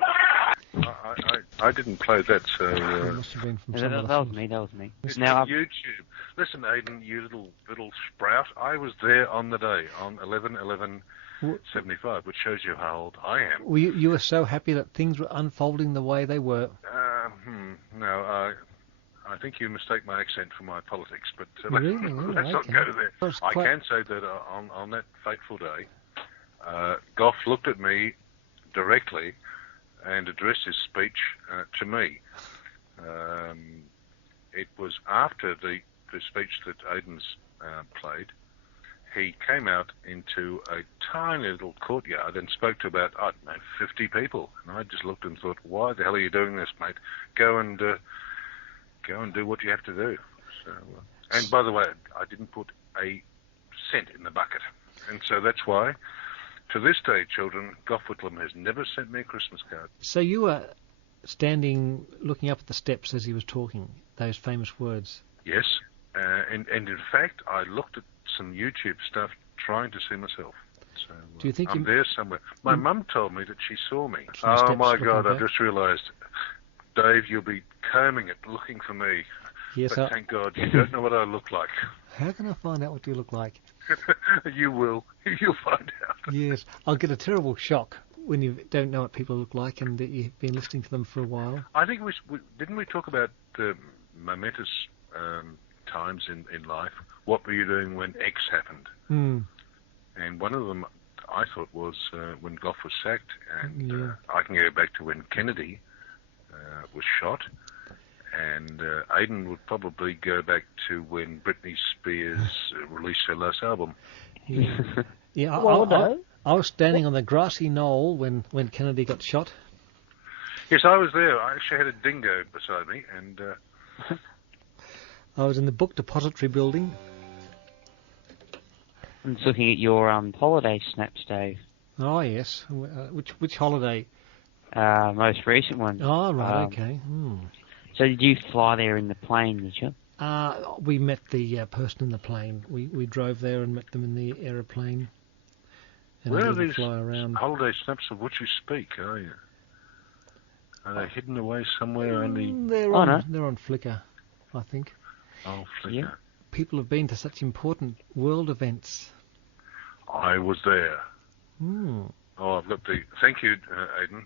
I didn't play that, so... must have been from that was me. It's Now, on YouTube. Listen, Aidan, you little sprout. I was there on the day, on 11/11/75, which shows you how old I am. Well, you were so happy that things were unfolding the way they were. No, I think you mistake my accent for my politics, but Really? let's not go there. I can say that on that fateful day, Gough looked at me directly and addressed his speech to me. It was after the speech that Aidan's played. He came out into a tiny little courtyard and spoke to about, 50 people. And I just looked and thought, why the hell are you doing this, mate? Go and do what you have to do. So, and by the way, I didn't put a cent in the bucket. And so that's why, to this day, children, Gough Whitlem has never sent me a Christmas card. So you were standing, looking up at the steps as he was talking, those famous words. Yes, and in fact, I looked at some YouTube stuff trying to see myself. So do you think I'm there somewhere. My mum told me that she saw me. Some Oh my steps God, looking I just realised, Dave, you'll be combing it looking for me. Yes, but thank God, you don't know what I look like. How can I find out what you look like? You will. You'll find out. Yes, I'll get a terrible shock when you don't know what people look like and that you've been listening to them for a while. I think didn't we talk about momentous times in life? What were you doing when X happened? And one of them, I thought, was when Gough was sacked, and I can go back to when Kennedy was shot, and Aidan would probably go back to when Britney Spears released her last album. Yeah, I was standing on the grassy knoll when Kennedy got shot. Yes, I was there. I actually had a dingo beside me, and I was in the book depository building. I'm just looking at your holiday snaps, Dave. Oh yes, which holiday? Most recent one. Oh right, okay. So did you fly there in the plane, did you? We met the person in the plane. We drove there and met them in the aeroplane. And where are these fly around. holiday snaps of which you speak? Are they hidden away somewhere? They're on Flickr, I think. Oh, Flickr. Yeah. People have been to such important world events. I was there. Oh, I've got the... Thank you, Aidan.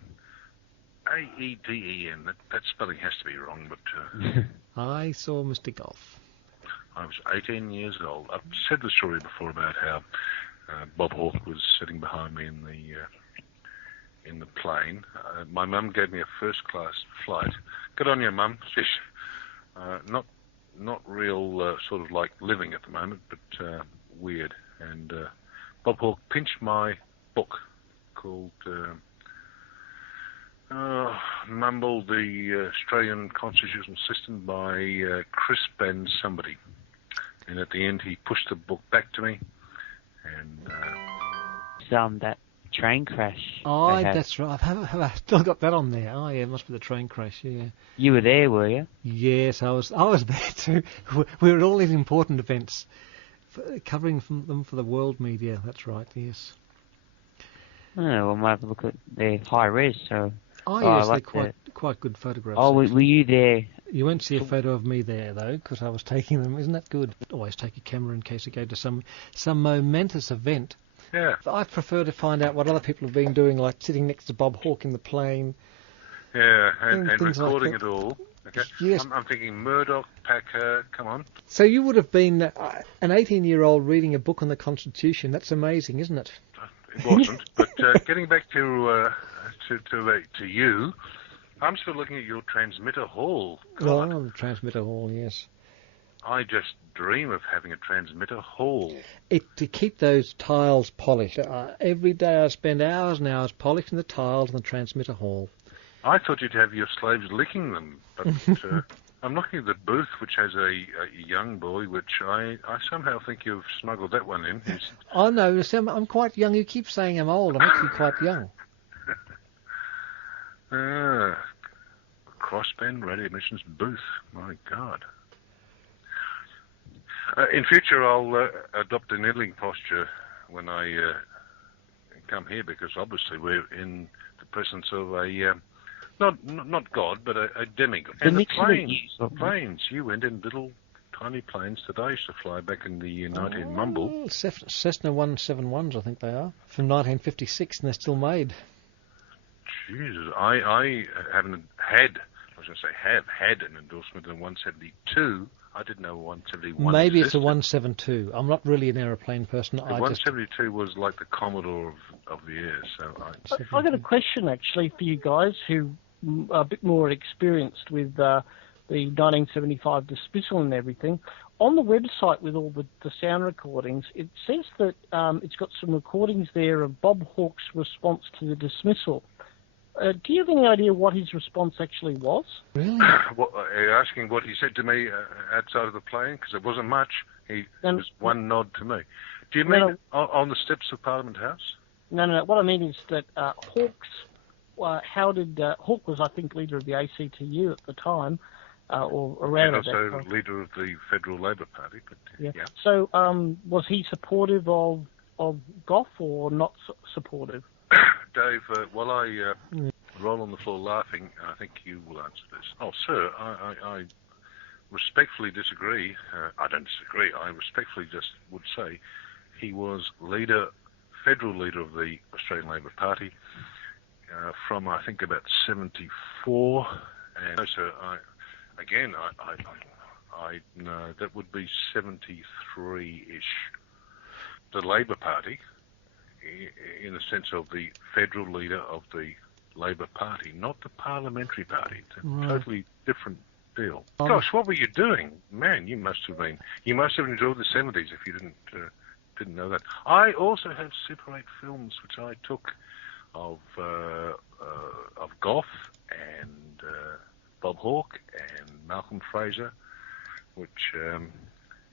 A-E-D-E-N. That spelling has to be wrong, but... I saw Mr. Gough. I was 18 years old. I've said the story before about how Bob Hawke was sitting behind me in the plane. My mum gave me a first-class flight. Good on you, Mum. She's not real sort of like living at the moment, but weird. And Bob Hawke pinched my book called Mumble, the Australian Constitutional System by Crisp and somebody. And at the end, he pushed the book back to me. And that train crash. Oh, that's right. I've still got that on there. Oh, yeah, it must be the train crash, yeah. You were there, were you? Yes, I was there too. We were at all these important events, covering them for the world media. That's right, yes. Oh, well, might have a look at their high res, so... Oh, yes, they're quite good photographs. Oh, were you there? You won't see a photo of me there, though, because I was taking them. Isn't that good? Always take a camera in case you go to some momentous event. Yeah. I prefer to find out what other people have been doing, like sitting next to Bob Hawke in the plane. Yeah, and recording like it all. Okay. Yes. I'm thinking Murdoch, Packer, come on. So you would have been an 18-year-old reading a book on the Constitution. That's amazing, isn't it? It wasn't. But getting back to you, I'm still looking at your transmitter hall. Oh, the transmitter hall, yes. I just dream of having a transmitter hall. To keep those tiles polished. Every day I spend hours and hours polishing the tiles in the transmitter hall. I thought you'd have your slaves licking them, but I'm looking at the booth, which has a young boy, which I somehow think you've smuggled that one in. Oh, no, I'm quite young. You keep saying I'm old. I'm actually quite young. Crossband radio emissions booth. My God. In future, I'll adopt a kneeling posture when I come here, because obviously we're in the presence of a not God, but a demigod. And the planes. You went in little tiny planes that I used to fly back in the 19 Mumble. Cessna 171s, I think they are, from 1956, and they're still made. Jesus, I haven't had. I was going to say have had an endorsement in 172. I didn't know 171 Maybe existed. it's a 172. I'm not really an aeroplane person. The 172 was like the Commodore of the air. So I've got a question, actually, for you guys who are a bit more experienced with the 1975 dismissal and everything. On the website with all the sound recordings, it says that it's got some recordings there of Bob Hawke's response to the dismissal. Do you have any idea what his response actually was? Really? Are you asking what he said to me outside of the plane? Because it wasn't much. It was one nod to me. Do you mean on the steps of Parliament House? No. What I mean is that Hawke's... Hawke was, I think, leader of the ACTU at the time, or around and at also that time. leader of the Federal Labor Party. But yeah. So was he supportive of Gough or not supportive? Dave, while I roll on the floor laughing, I think you will answer this. Oh, sir, I respectfully disagree. I don't disagree. I respectfully just would say he was federal leader of the Australian Labor Party from, I think, about 74. And no, sir, I know that would be 73-ish. The Labor Party, in the sense of the federal leader of the Labor Party, not the parliamentary party. It's a totally different deal. Gosh, what were you doing? Man, you must have enjoyed the 70s if you didn't know that. I also have Super 8 films which I took of Gough and Bob Hawke and Malcolm Fraser, which,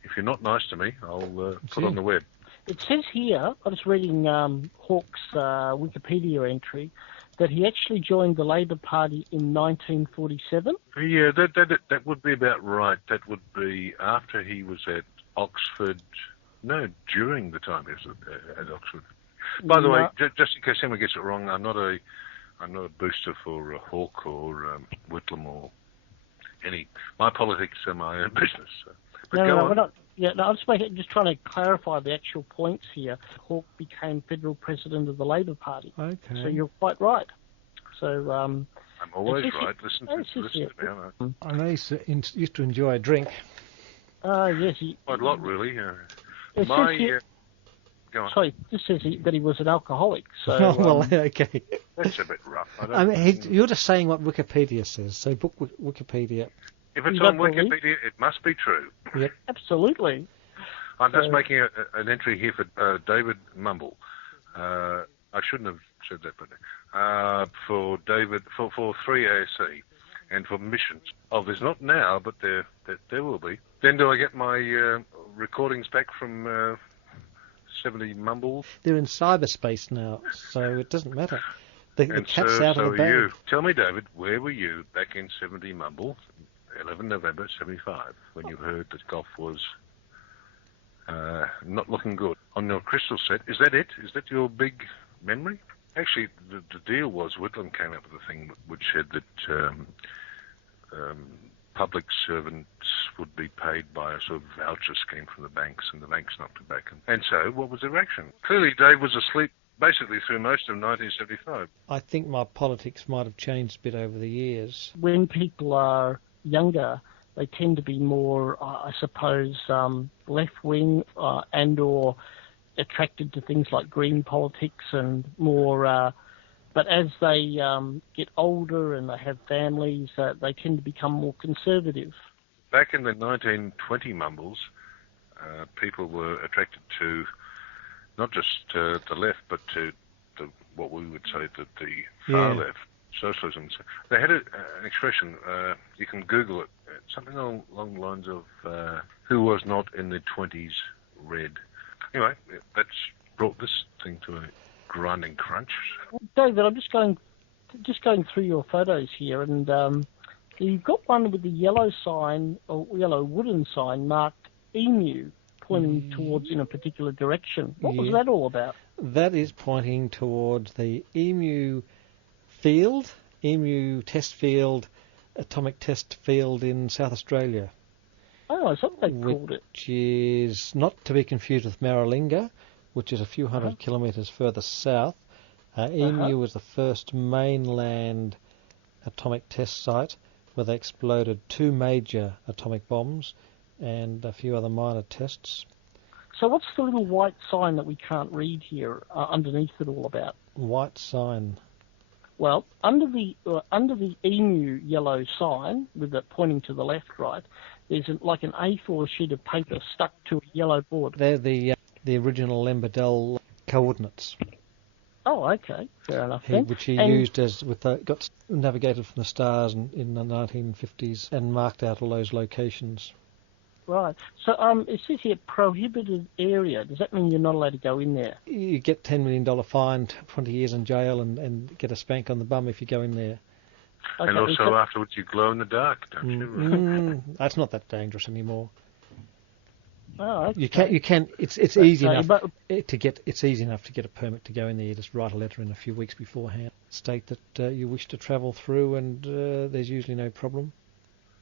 if you're not nice to me, I'll put on the web. It says here, I was reading Hawke's Wikipedia entry, that he actually joined the Labor Party in 1947. Yeah, that would be about right. That would be after he was at Oxford. No, during the time he was at Oxford. By the way, just in case anyone gets it wrong, I'm not a booster for Hawke or Whitlem or any. My politics are my own business. So. We're not. Yeah, no, I'm just trying to clarify the actual points here. Hawke became federal president of the Labor Party. Okay. So you're quite right. So I'm always right. Listen to me. I know he used to enjoy a drink. Yes. Quite a lot, really. Go on. Sorry, this says that he was an alcoholic. So, okay. That's a bit rough. You're just saying what Wikipedia says, so book Wikipedia. If it's on Wikipedia, it must be true. Yep. Absolutely. I'm just making an entry here for David Mumble. I shouldn't have said that, but for David, for 3ASC and for missions. Oh, there's not now, but there will be. Then do I get my recordings back from 70 Mumbles? They're in cyberspace now, so it doesn't matter. The cat's out of the bag. You. Tell me, David, where were you back in 70 Mumble, 11 November 75, when you heard that Gough was not looking good on your crystal set? Is that it? Is that your big memory? Actually, the deal was Whitlem came up with a thing which said that public servants would be paid by a sort of voucher scheme from the banks, and the banks knocked it back. And so, what was the reaction? Clearly, Dave was asleep basically through most of 1975. I think my politics might have changed a bit over the years. When people are younger, they tend to be more, I suppose, left-wing and or attracted to things like green politics and more... but as they get older and they have families, they tend to become more conservative. back in the 1920 Mumbles, people were attracted to not just the left, but to what we would say the far left, socialism. So they had an expression, you can Google it, something along the lines of who was not in the 20s red. Anyway, that's brought this thing to a grinding crunch. David, I'm just going through your photos here, and you've got one with the yellow sign, or yellow wooden sign, marked emu, pointing towards in a particular direction. What was that all about? That is pointing towards the emu test field, atomic test field in South Australia. Oh, is that what they called it? Which is not to be confused with Maralinga, which is a few hundred kilometres further south. Emu was the first mainland atomic test site where they exploded 2 major atomic bombs and a few other minor tests. So what's the little white sign that we can't read here underneath it all about? White sign? Well, under the emu yellow sign, with it pointing to the left, right, there's like an A4 sheet of paper stuck to a yellow board. They're the original Lembedel coordinates. Oh, okay, fair enough. Which he used got navigated from the stars in the 1950s and marked out all those locations. Right. So it says here prohibited area. Does that mean you're not allowed to go in there? You get $10 million fine, 20 years in jail, and get a spank on the bum if you go in there. Okay, and also afterwards you glow in the dark, don't you? That's not that dangerous anymore. Oh, okay. You can. It's easy enough to get. It's easy enough to get a permit to go in there. You just write a letter in a few weeks beforehand, state that you wish to travel through, and there's usually no problem.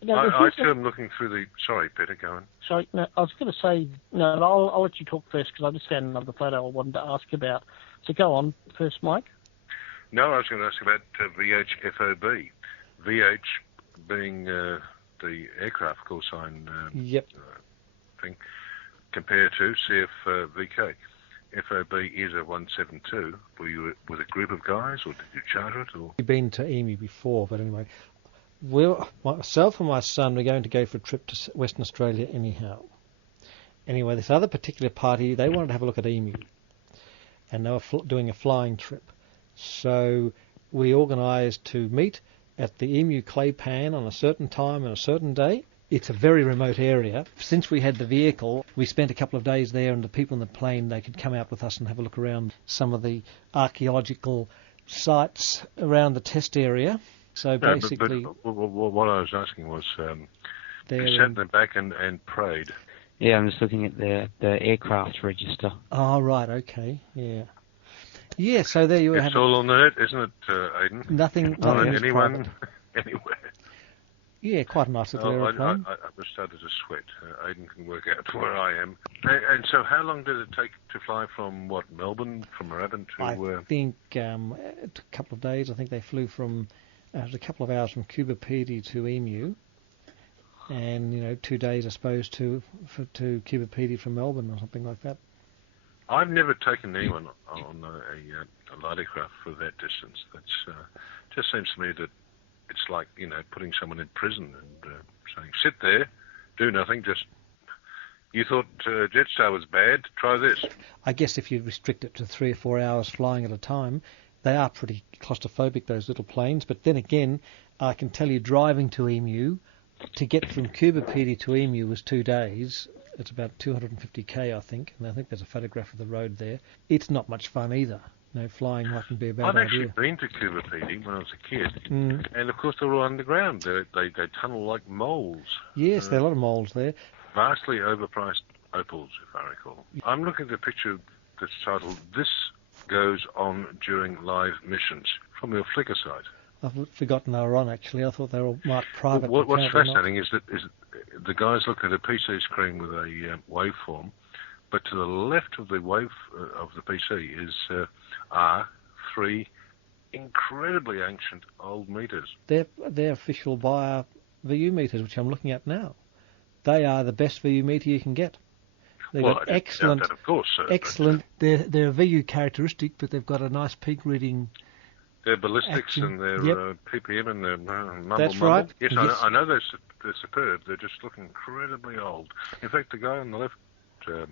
I too am looking through the... Sorry, Peter, go on. Sorry, no, I was going to say... No, I'll let you talk first, because I just found another photo I wanted to ask about. So go on first, Mike. No, I was going to ask about VHFOB. VH being the aircraft call sign thing, compared to CFVK. FOB is a 172. Were you with a group of guys, or did you charter it? Or? You've been to EMU before, but anyway... myself and my son were going to go for a trip to Western Australia anyhow. Anyway, this other particular party, they wanted to have a look at emu, and they were doing a flying trip. So we organised to meet at the emu clay pan on a certain time and a certain day. It's a very remote area. Since we had the vehicle, we spent a couple of days there, and the people in the plane, they could come out with us and have a look around some of the archaeological sites around the test area. So basically... But what I was asking was, you sat in the back and prayed. Yeah, I'm just looking at the aircraft register. Oh, right, okay, yeah. Yeah, so there you have it. It's all on the net, isn't it, Aidan? Nothing anyone, anywhere. Yeah, quite a nice little aeroplane. I started to sweat. Aidan can work out where I am. And so how long did it take to fly from, Melbourne, from Moorabbin to... I think it took a couple of days. I think they flew from... It was a couple of hours from Cuba Pedy to Emu, and 2 days, I suppose, to Cuba Pedy from Melbourne or something like that. I've never taken anyone on a light aircraft for that distance. That's just seems to me that it's like putting someone in prison and saying, sit there, do nothing. Just you thought Jetstar was bad, try this. I guess if you restrict it to 3 or 4 hours flying at a time. They are pretty claustrophobic, those little planes. But then again, I can tell you driving to Emu, to get from Cuba Pedy to Emu was 2 days. It's about 250k, I think. And I think there's a photograph of the road there. It's not much fun either. Flying mightn't be a bad idea. I've actually been to Cuba Pedy when I was a kid. And, of course, they're all underground. They tunnel like moles. Yes, there are a lot of moles there. Vastly overpriced opals, if I recall. I'm looking at a picture that's titled, This Goes On During Live Missions, from your Flickr site. I've forgotten they were on, actually. I thought they were all marked private. What's fascinating is that the guy's looking at a PC screen with a waveform, but to the left of the wave of the PC are 3 incredibly ancient old meters. They're official Bayer VU meters, which I'm looking at now. They are the best VU meter you can get. They've got excellent, that, of course, excellent. They're a VU characteristic, but they've got a nice peak reading Their ballistics action. and their Yep. PPM and their mumble. That's right. Yes, Yes. I know they're superb. They're just looking incredibly old. In fact, the guy on the left. No,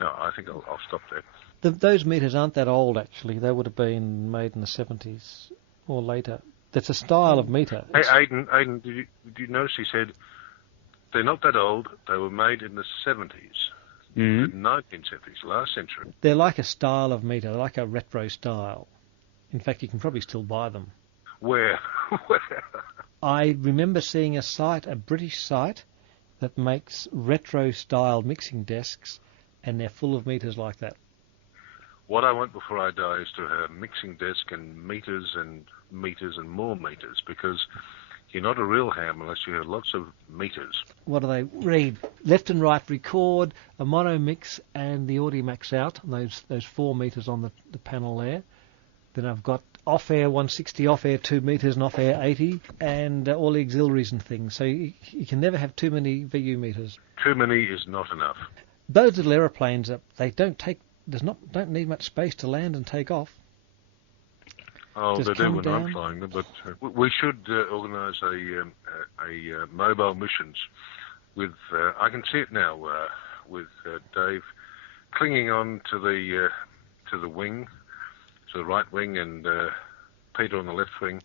I think I'll stop there. Those meters aren't that old, actually. They would have been made in the 70s or later. That's a style of meter. Hey, Aidan, did you notice he said they're not that old? They were made in the 70s, the 1970s, last century. They're like a style of meter. They're like a retro style. In fact, you can probably still buy them. Where? I remember seeing a British site, that makes retro-style mixing desks, and they're full of meters like that. What I want before I die is to have a mixing desk and meters and more meters, because you're not a real ham unless you have lots of meters. What do they read? Left and right record, a mono mix, and the audio max out, those 4 meters on the panel there. Then I've got off-air 160, off-air 2 meters, and off-air 80, and all the auxiliaries and things. So you can never have too many VU meters. Too many is not enough. Those little aeroplanes, they don't need much space to land and take off. Oh, Just they do come when down. I'm flying them, but we should organise a mobile missions with. I can see it now with Dave clinging on to the wing. To the right wing, and Peter on the left wing,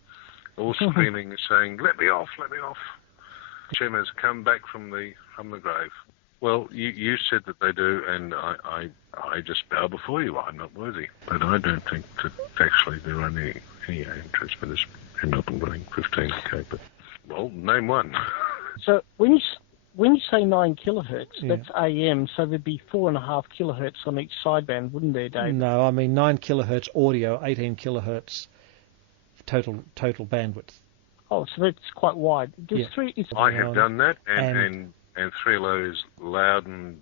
all screaming, saying, "Let me off! Let me off!" Shem has come back from the grave. Well, you said that they do, and I just bow before you. I'm not worthy, but I don't think that actually there are any AM transmitters in Melbourne running 15k. But well, name one. So when you say 9 kilohertz, that's AM, so there'd be 4.5 kilohertz on each sideband, wouldn't there, Dave? No, I mean 9 kilohertz audio, 18 kilohertz total bandwidth. Oh, so that's quite wide. Yeah. I have done that, and 3LO is loud and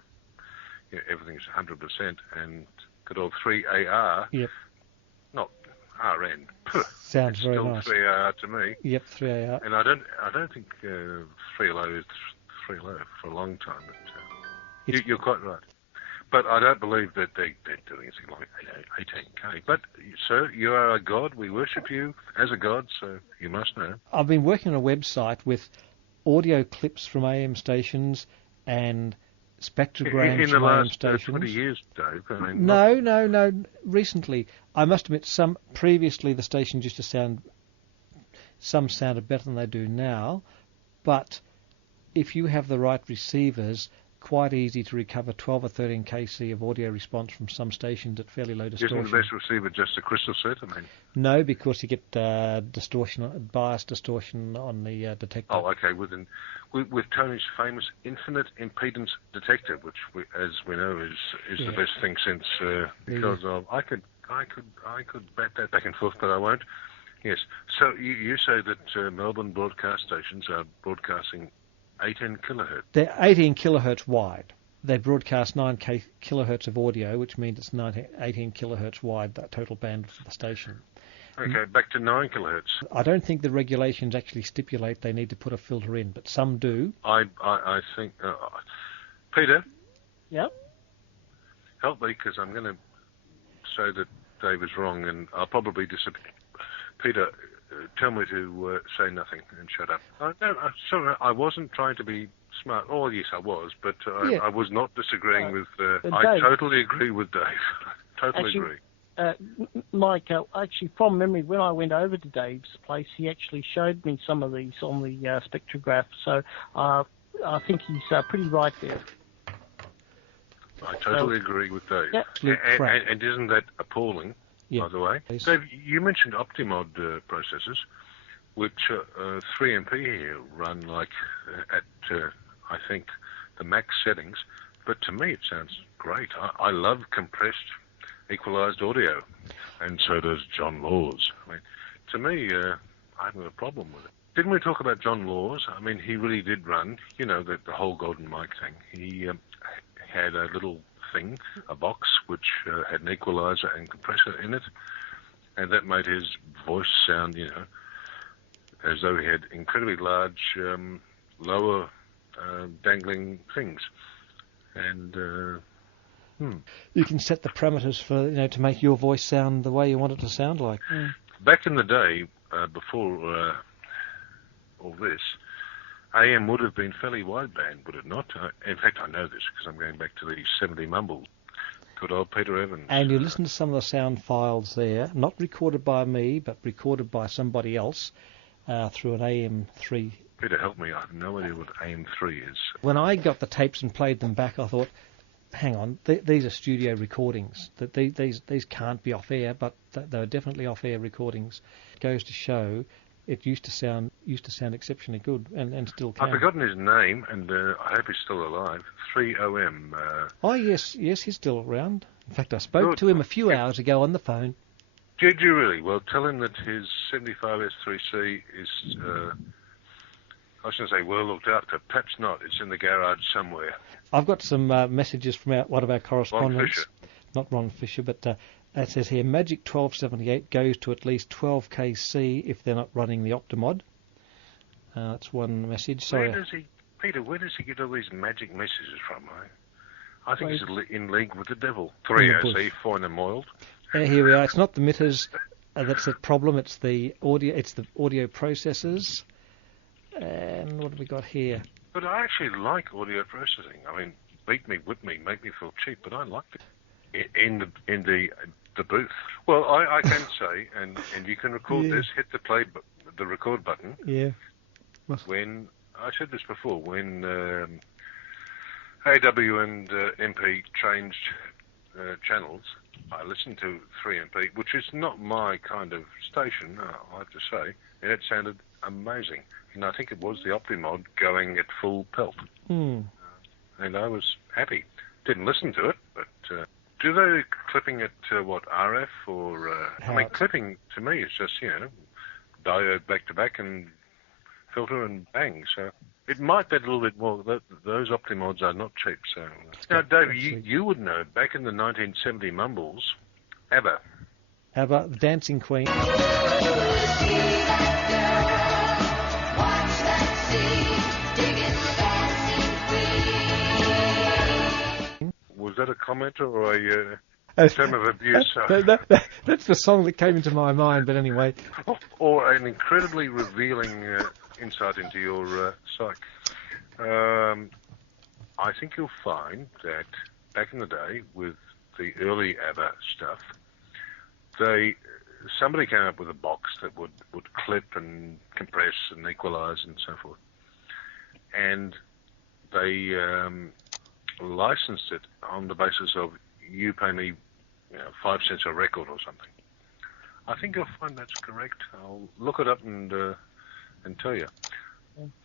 everything's 100%, and good old 3AR, not RN. Sounds it's very still nice. 3AR to me. Yep, 3AR. And I don't think 3LO is 3LO for a long time. But, you're quite right. But I don't believe that they're doing anything like 18k. But, sir, you are a god. We worship you as a god, so you must know. I've been working on a website with audio clips from AM stations and spectrograms in the from AM last stations. 20 years, Dave. I mean, No. Recently, I must admit, previously the stations used to sounded better than they do now, but if you have the right receivers, quite easy to recover 12 or 13 kc of audio response from some stations at fairly low distortion. Isn't the best receiver just a crystal set? I mean, no, because you get bias distortion on the detector. Oh, okay. With Tony's famous infinite impedance detector, which, as we know, is the best thing since because of I could bat that back and forth, but I won't. Yes. So you say that Melbourne broadcast stations are broadcasting 18 kilohertz. They're 18 kilohertz wide. They broadcast 9 kilohertz of audio, which means it's 18 kilohertz wide, that total bandwidth of the station. Okay, back to 9 kilohertz. I don't think the regulations actually stipulate they need to put a filter in, but some do. I think... Peter? Yep? Help me, because I'm going to say that Dave is wrong, and I'll probably disappear. Peter... tell me to say nothing and shut up. No, sorry, I wasn't trying to be smart. Oh, yes, I was, but I was not disagreeing with... I totally agree with Dave. Totally agree. Mike, actually, from memory, when I went over to Dave's place, he actually showed me some of these on the spectrograph, so I think he's pretty right there. I totally agree with Dave. Yep. And isn't that appalling? By the way. Dave, you mentioned Optimod processors, which 3MP here run like at, I think, the max settings, but to me it sounds great. I love compressed, equalized audio, and so does John Laws. I mean, to me, I haven't got a problem with it. Didn't we talk about John Laws? I mean, he really did run, the whole golden mic thing. He had a little thing, a box, which had an equalizer and compressor in it, and that made his voice sound, as though he had incredibly large, lower dangling things. And you can set the parameters for to make your voice sound the way you want it to sound like. Back in the day, before all this, AM would have been fairly wideband, would it not? In fact, I know this because I'm going back to the 70 Mummbles. Good old Peter Evans. And you listen to some of the sound files there, not recorded by me, but recorded by somebody else through an AM3. Peter, help me. I have no idea what AM3 is. When I got the tapes and played them back, I thought, hang on, these are studio recordings. These can't be off air, but they're definitely off air recordings. It goes to show it used to sound exceptionally good, and still can. I've forgotten his name, and I hope he's still alive. 3OM. Oh yes, he's still around. In fact, I spoke to him a few hours ago on the phone. Did you really? Well, tell him that his 75 S3C is, I was going to say well looked after. Perhaps not. It's in the garage somewhere. I've got some messages from one of our correspondents. Ron Fisher. Not Ron Fisher, but it says here, Magic 1278 goes to at least 12 kc if they're not running the Optimod. That's one message. Sorry. Peter, where does he get all these magic messages from? I think he's in league with the devil. 3OC, fine and mild. Here we are. It's not the emitters that's the problem. It's the audio. It's the audio processors. And what have we got here? But I actually like audio processing. I mean, beat me, whip me, make me feel cheap, but I like it in the booth. Well, I can say, and you can record this. Hit the record button. Yeah. When I said this before, when AW and MP changed channels, I listened to 3MP, which is not my kind of station, I have to say, and it sounded amazing. And I think it was the Optimod going at full pelt. And I was happy. Didn't listen to it, but do they clipping at RF or? I mean, clipping to me is just diode back to back and filter and bang. So it might be a little bit more. Those Optimods are not cheap. So now, Dave, you would know. Back in the 1970 Mumbles, ABBA, the Dancing Queen. Was that a comment or a term of abuse? That's the song that came into my mind, but anyway. Or an incredibly revealing insight into your psyche. I think you'll find that back in the day with the early ABBA stuff, somebody came up with a box that would clip and compress and equalize and so forth. And they licensed it on the basis of you pay me 5 cents a record or something. I think you'll find that's correct. I'll look it up and tell you.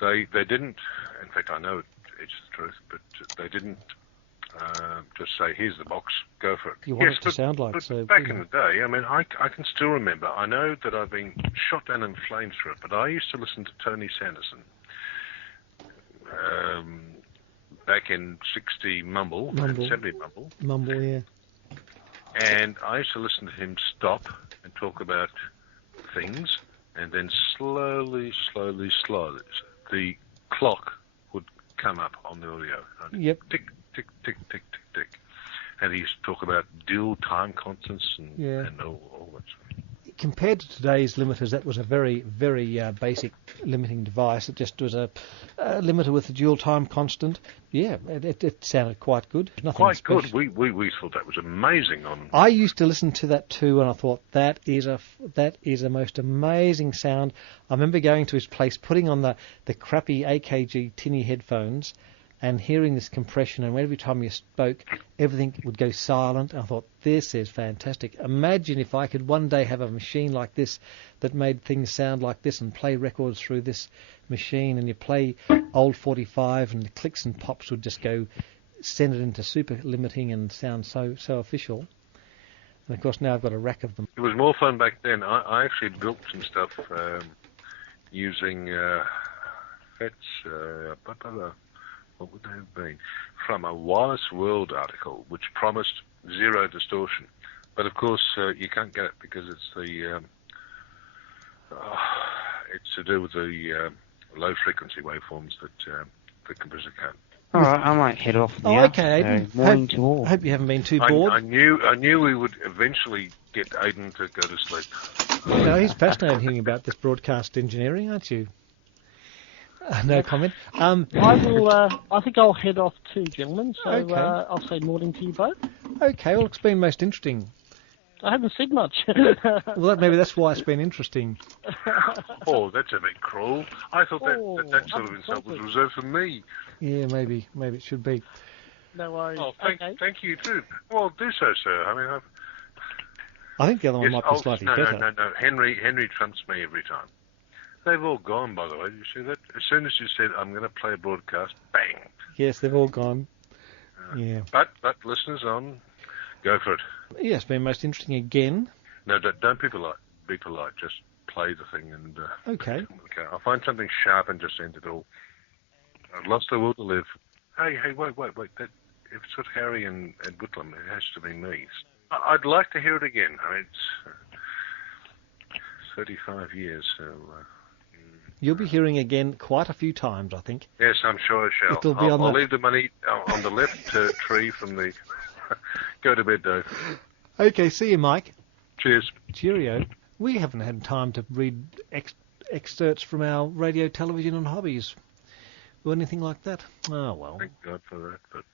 They didn't, in fact I know it's the truth, but they didn't just say, here's the box, go for it. You want it to sound like so. Back in the day, I mean, I can still remember. I know that I've been shot down in flames for it, but I used to listen to Tony Sanderson. Back in 60 Mumble and 70 Mumble. Mumble, yeah. And I used to listen to him stop and talk about things, and then slowly, the clock would come up on the audio. Yep. Tick, tick, tick, tick, tick, tick. And he used to talk about dual time constants and all that stuff. Compared to today's limiters, that was a very, very basic limiting device. It just was a limiter with a dual time constant. Yeah, it sounded quite good. Nothing quite special. good. We thought that was amazing. I used to listen to that too, and I thought that is a most amazing sound. I remember going to his place, putting on the crappy AKG tinny headphones, and hearing this compression, and every time you spoke, everything would go silent. And I thought, this is fantastic. Imagine if I could one day have a machine like this that made things sound like this and play records through this machine, and you play old 45 and the clicks and pops would just go, send it into super limiting and sound so official. And of course now I've got a rack of them. It was more fun back then. I actually built some stuff using what would they have been? From a Wireless World article, which promised zero distortion. But of course, you can't get it because it's it's to do with the low frequency waveforms that the computer can't. All right, I might head off now. Oh, okay, Aidan. Morning to all. Hope you haven't been too bored. I knew we would eventually get Aidan to go to sleep. No, he's fascinated hearing about this broadcast engineering, aren't you? No comment. I will. I think I'll head off too, gentlemen. So Okay. I'll say morning to you both. Okay, well, it's been most interesting. I haven't said much. Well, maybe that's why it's been interesting. Oh, that's a bit cruel. I thought that sort of insult was reserved for me. Yeah, maybe it should be. No worries. Oh, thank you too. Well, do so, sir. I mean, I think the other one might be slightly better. No. Henry trumps me every time. They've all gone, by the way. You see that? As soon as you said, I'm going to play a broadcast, bang. Yes, they've all gone. Yeah. But listeners on, go for it. Yeah, it's been most interesting again. No, don't be polite. Be polite. Just play the thing and... Okay. Okay, I'll find something sharp and just end it all. I've lost the will to live. Hey, wait. That, if it's got Harry and Whitlem, it has to be me. I'd like to hear it again. I mean, it's 35 years, so... You'll be hearing again quite a few times, I think. Yes, I'm sure I shall. It'll be I'll leave the money on the left tree from the... Go to bed, Dave. Okay, see you, Mike. Cheers. Cheerio. We haven't had time to read excerpts from our radio, television and hobbies or anything like that. Oh, well. Thank God for that, but...